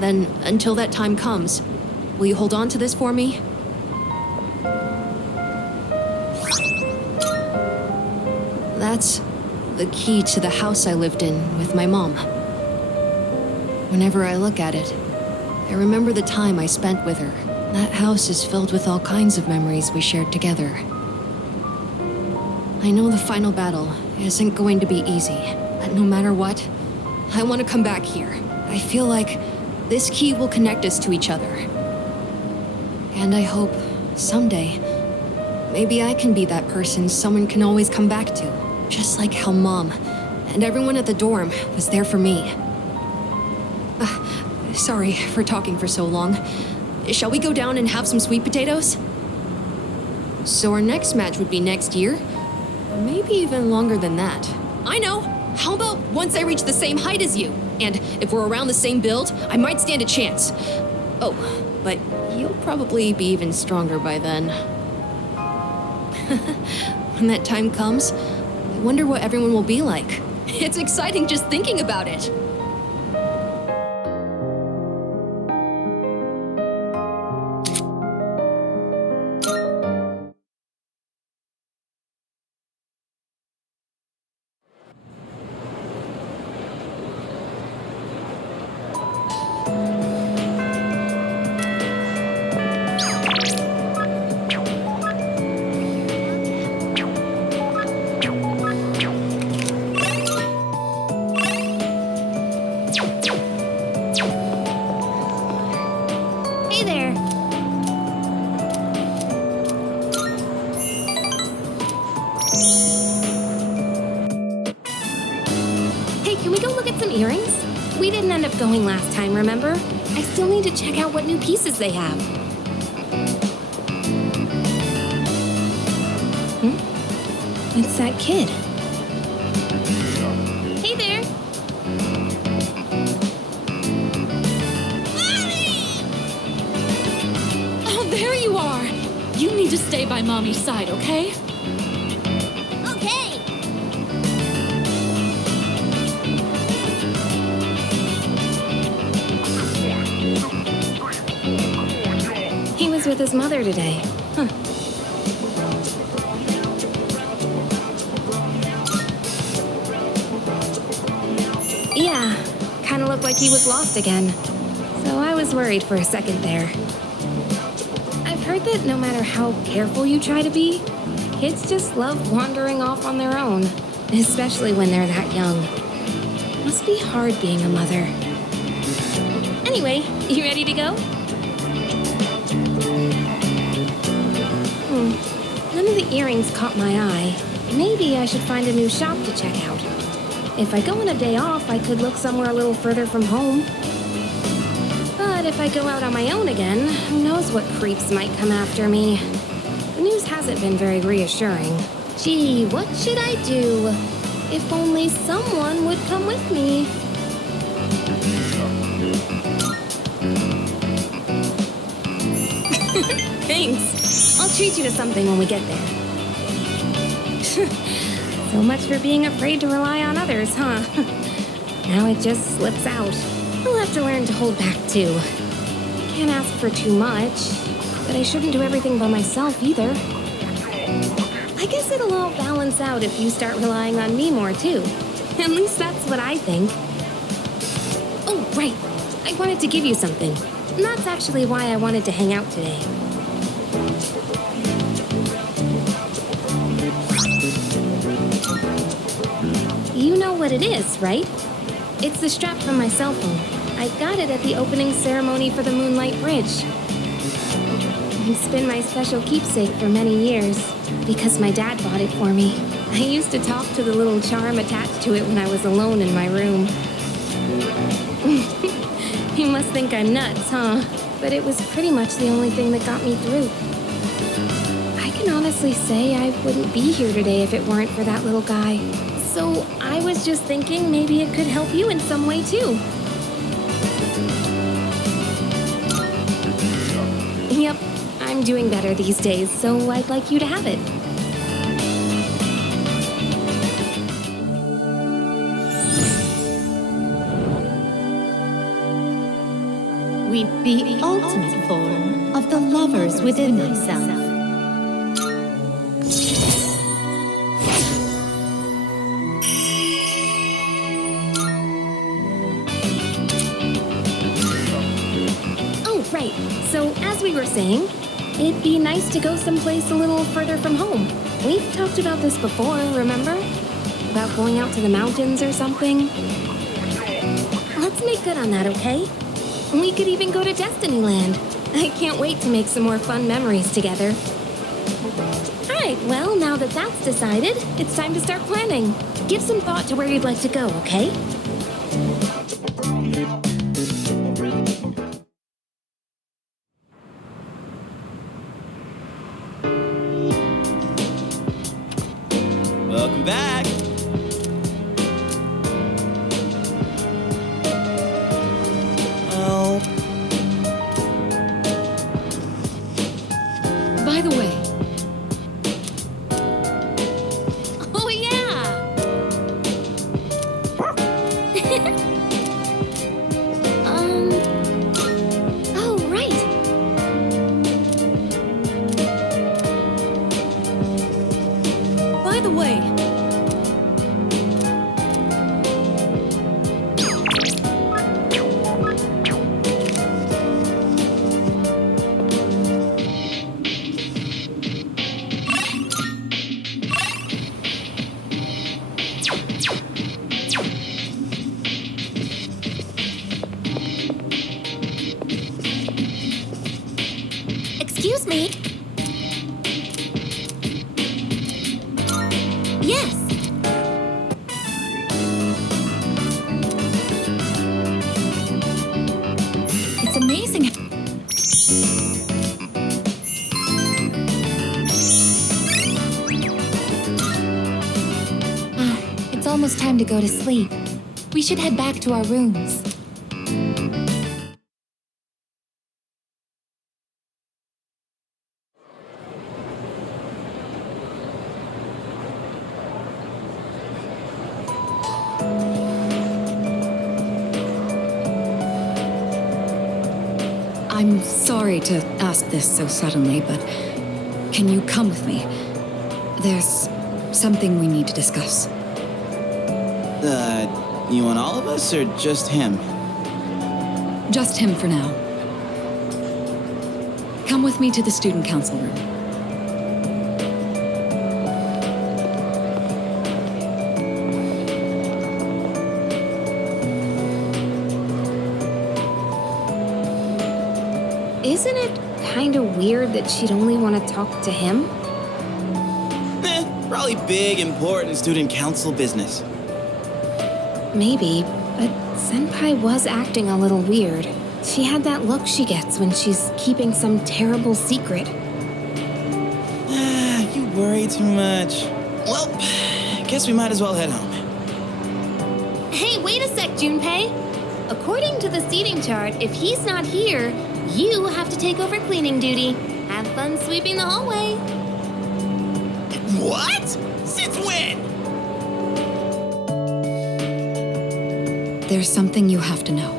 Then, until that time comes, will you hold on to this for me? That's the key to the house I lived in with my mom. Whenever I look at it, I remember the time I spent with her. That house is filled with all kinds of memories we shared together. I know the final battle isn't going to be easy, but no matter what, I want to come back here. I feel like this key will connect us to each other. And I hope, someday, maybe I can be that person someone can always come back to. Just like how Mom and everyone at the dorm was there for me. Sorry for talking for so long. Shall we go down and have some sweet potatoes? So our next match would be next year? Maybe even longer than that. I know! How about once I reach the same height as you? And if we're around the same build, I might stand a chance. Oh, but you'll probably be even stronger by then. When that time comes, I wonder what everyone will be like. It's exciting just thinking about it. Hey there. Hey, can we go look at some earrings? We didn't end up going last time, remember? I still need to check out what new pieces they have. It's that kid. Hey there. stay by Mommy's side, okay? Okay. He was with his mother today. Huh. Yeah, kind of looked like he was lost again. So I was worried for a second there. I've heard that no matter how careful you try to be, kids just love wandering off on their own, especially when they're that young. Must be hard being a mother. Anyway, you ready to go? None of the earrings caught my eye. Maybe I should find a new shop to check out. If I go on a day off, I could look somewhere a little further from home. But if I go out on my own again, who knows what creeps might come after me. The news hasn't been very reassuring. Gee, what should I do? If only someone would come with me. Thanks. I'll treat you to something when we get there. So much for being afraid to rely on others, huh? Now it just slips out. I'll have to learn to hold back, too. Can't ask for too much, but I shouldn't do everything by myself, either. I guess it'll all balance out if you start relying on me more, too. At least that's what I think. Oh, right. I wanted to give you something. And that's actually why I wanted to hang out today. You know what it is, right? It's the strap from my cell phone. I got it at the opening ceremony for the Moonlight Bridge. It's been my special keepsake for many years, because my dad bought it for me. I used to talk to the little charm attached to it when I was alone in my room. You must think I'm nuts, huh? But it was pretty much the only thing that got me through. I can honestly say I wouldn't be here today if it weren't for that little guy. So I was just thinking maybe it could help you in some way, too. Yep, I'm doing better these days, so I'd like you to have it. The ultimate form of the lovers within myself. Right. So, as we were saying, it'd be nice to go someplace a little further from home. We've talked about this before, remember? About going out to the mountains or something. Let's make good on that, okay? We could even go to Destinyland. I can't wait to make some more fun memories together. Alright, well, now that that's decided, it's time to start planning. Give some thought to where you'd like to go, okay? Welcome back. Oh. By the way. Oh, yeah! Oh, right. By the way. Excuse me. Yes. It's amazing. It's almost time to go to sleep. We should head back to our rooms. I'm sorry to ask this so suddenly, but can you come with me? There's something we need to discuss. You want all of us or just him? Just him for now. Come with me to the student council room. Isn't it kind of weird that she'd only want to talk to him? Probably big, important student council business. Maybe, but Senpai was acting a little weird. She had that look she gets when she's keeping some terrible secret. You worry too much. Well, guess we might as well head home. Hey, wait a sec, Junpei! According to the seating chart, if he's not here, you have to take over cleaning duty. Have fun sweeping the hallway. What? Since when? There's something you have to know.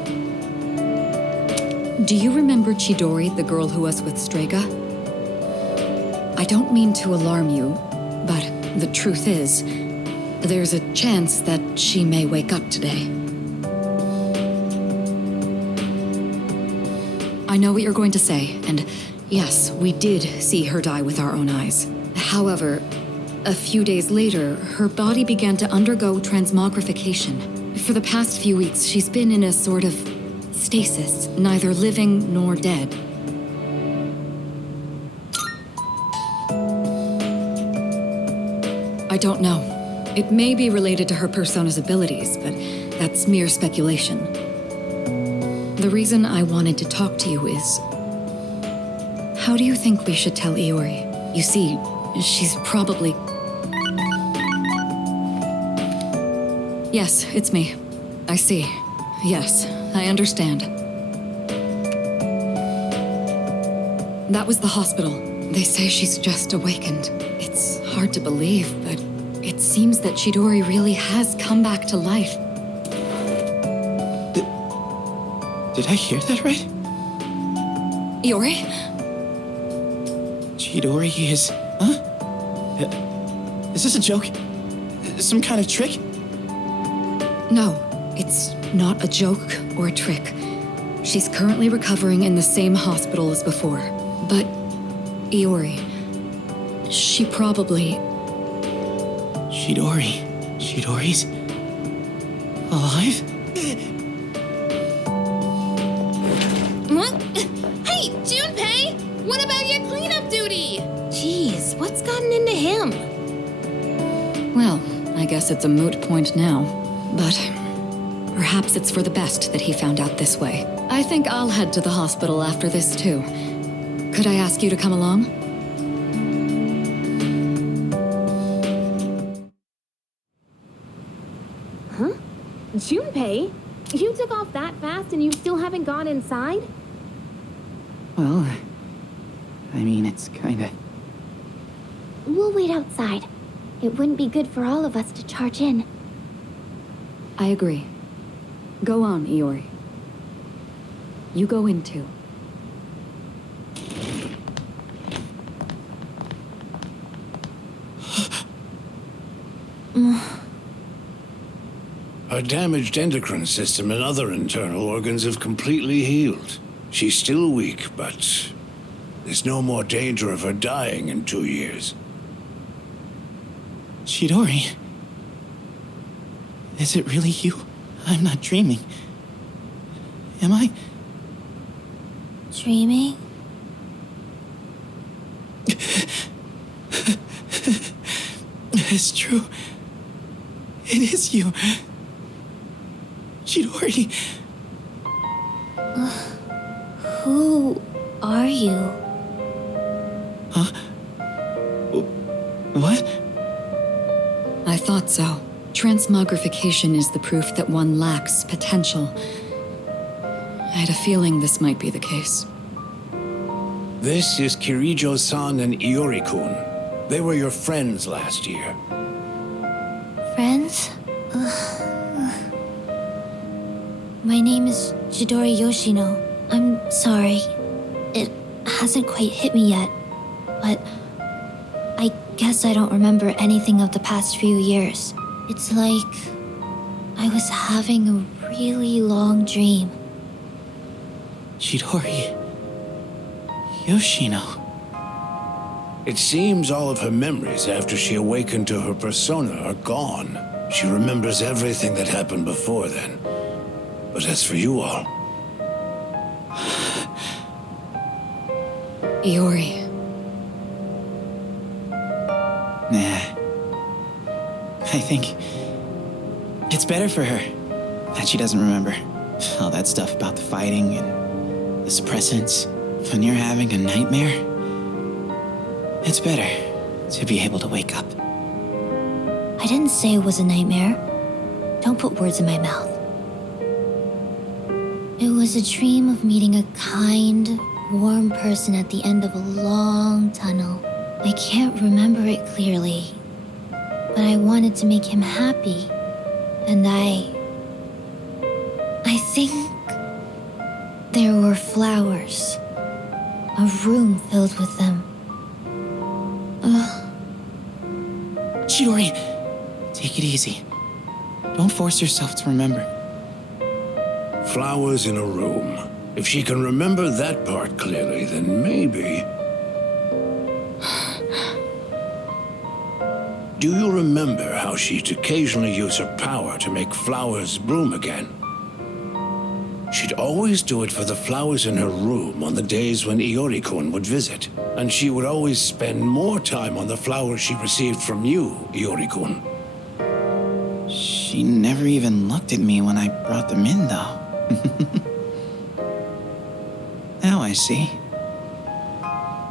Do you remember Chidori, the girl who was with SEGA? I don't mean to alarm you, but the truth is, there's a chance that she may wake up today. I know what you're going to say, and yes, we did see her die with our own eyes. However, a few days later, her body began to undergo transmogrification. For the past few weeks, she's been in a sort of stasis, neither living nor dead. I don't know. It may be related to her persona's abilities, but that's mere speculation. The reason I wanted to talk to you is... how do you think we should tell Iori? You see, she's probably... Yes, it's me. I see. Yes, I understand. That was the hospital. They say she's just awakened. It's hard to believe, but it seems that Chidori really has come back to life. Did I hear that right? Iori? Chidori is... Huh? Is this a joke? Some kind of trick? No, it's not a joke or a trick. She's currently recovering in the same hospital as before. But Iori, she probably... Chidori's... alive? What? Hey, Junpei! What about your cleanup duty? Jeez, what's gotten into him? Well, I guess it's a moot point now. But perhaps it's for the best that he found out this way. I think I'll head to the hospital after this, too. Could I ask you to come along? Huh? Junpei? You took off that fast and you still haven't gone inside? Well, I mean, it's kinda... We'll wait outside. It wouldn't be good for all of us to charge in. I agree. Go on, Iori. You go in, too. Her damaged endocrine system and other internal organs have completely healed. She's still weak, but there's no more danger of her dying in 2 years. Chidori? Is it really you? I'm not dreaming. Am I? Dreaming? It's true. It is you. Chidori. Who are you? Huh? What? I thought so. Transmogrification is the proof that one lacks potential. I had a feeling this might be the case. This is Kirijo-san and Iori-kun. They were your friends last year. Friends? My name is Chidori Yoshino. I'm sorry. hasn't quite hit me yet, but I guess I don't remember anything of the past few years. It's like I was having a really long dream. Chidori. Yoshino. It seems all of her memories after she awakened to her persona are gone. She remembers everything that happened before then. But as for you all... Iori. Nah. I think it's better for her that she doesn't remember all that stuff about the fighting and the suppressants. When you're having a nightmare, it's better to be able to wake up. I didn't say it was a nightmare. Don't put words in my mouth. It was a dream of meeting a kind, warm person at the end of a long tunnel. I can't remember it clearly, but I wanted to make him happy, and I think there were flowers, a room filled with them. Chidori, take it easy. Don't force yourself to remember. Flowers in a room. If she can remember that part clearly, then maybe... Do you remember how she'd occasionally use her power to make flowers bloom again? She'd always do it for the flowers in her room on the days when Iori-kun would visit. And she would always spend more time on the flowers she received from you, Iori-kun. She never even looked at me when I brought them in, though. Now I see.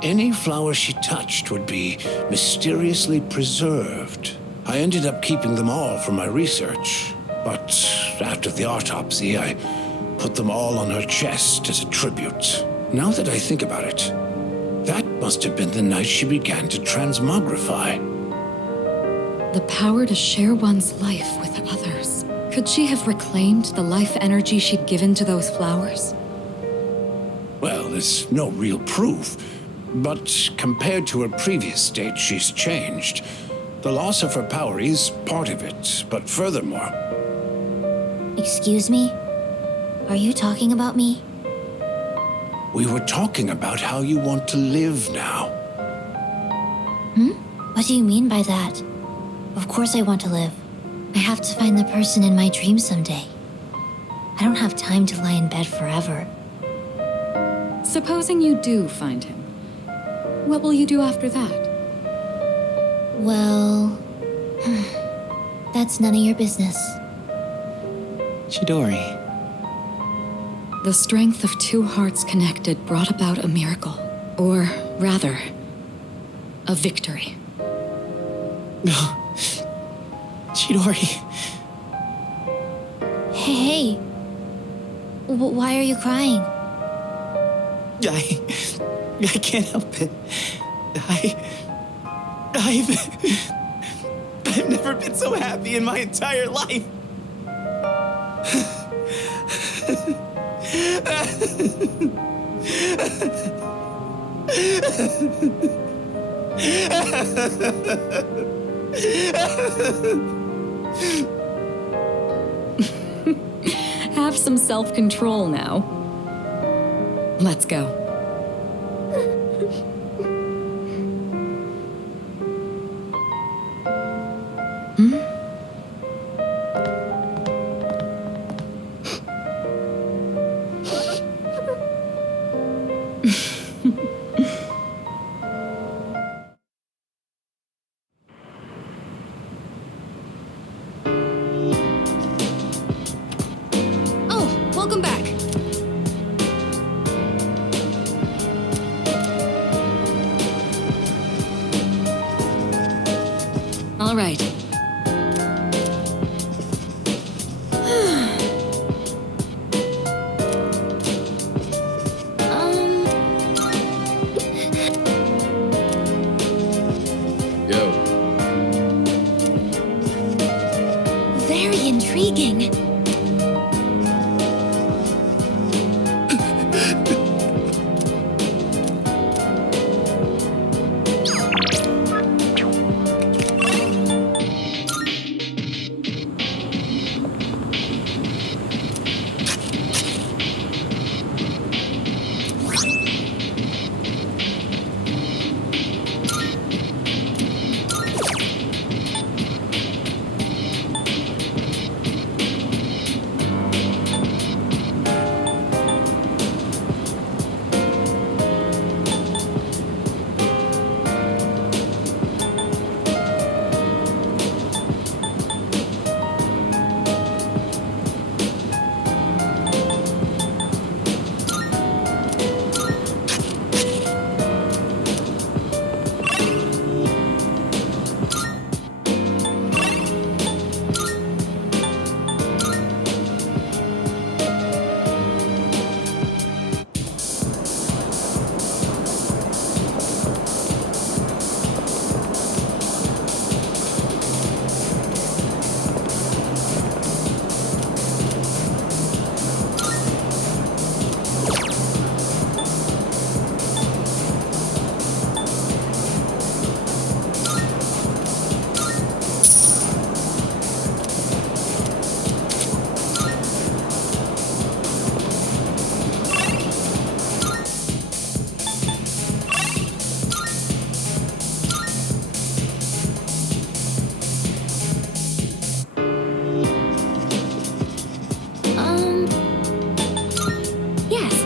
Any flower she touched would be mysteriously preserved. I ended up keeping them all for my research. But after the autopsy, I put them all on her chest as a tribute. Now that I think about it, that must have been the night she began to transmogrify. The power to share one's life with others. Could she have reclaimed the life energy she'd given to those flowers? Well, there's no real proof, but compared to her previous state, she's changed. The loss of her power is part of it, but furthermore... Excuse me? Are you talking about me? We were talking about how you want to live now. What do you mean by that? Of course I want to live. I have to find the person in my dream someday. I don't have time to lie in bed forever. Supposing you do find him, what will you do after that? Well... that's none of your business. Chidori. The strength of two hearts connected brought about a miracle. Or, rather, a victory. Chidori. Hey. Why are you crying? I can't help it. I've never been so happy in my entire life. Have some self-control now. Let's go. Welcome back. All right. Yo. Very intriguing. Yes.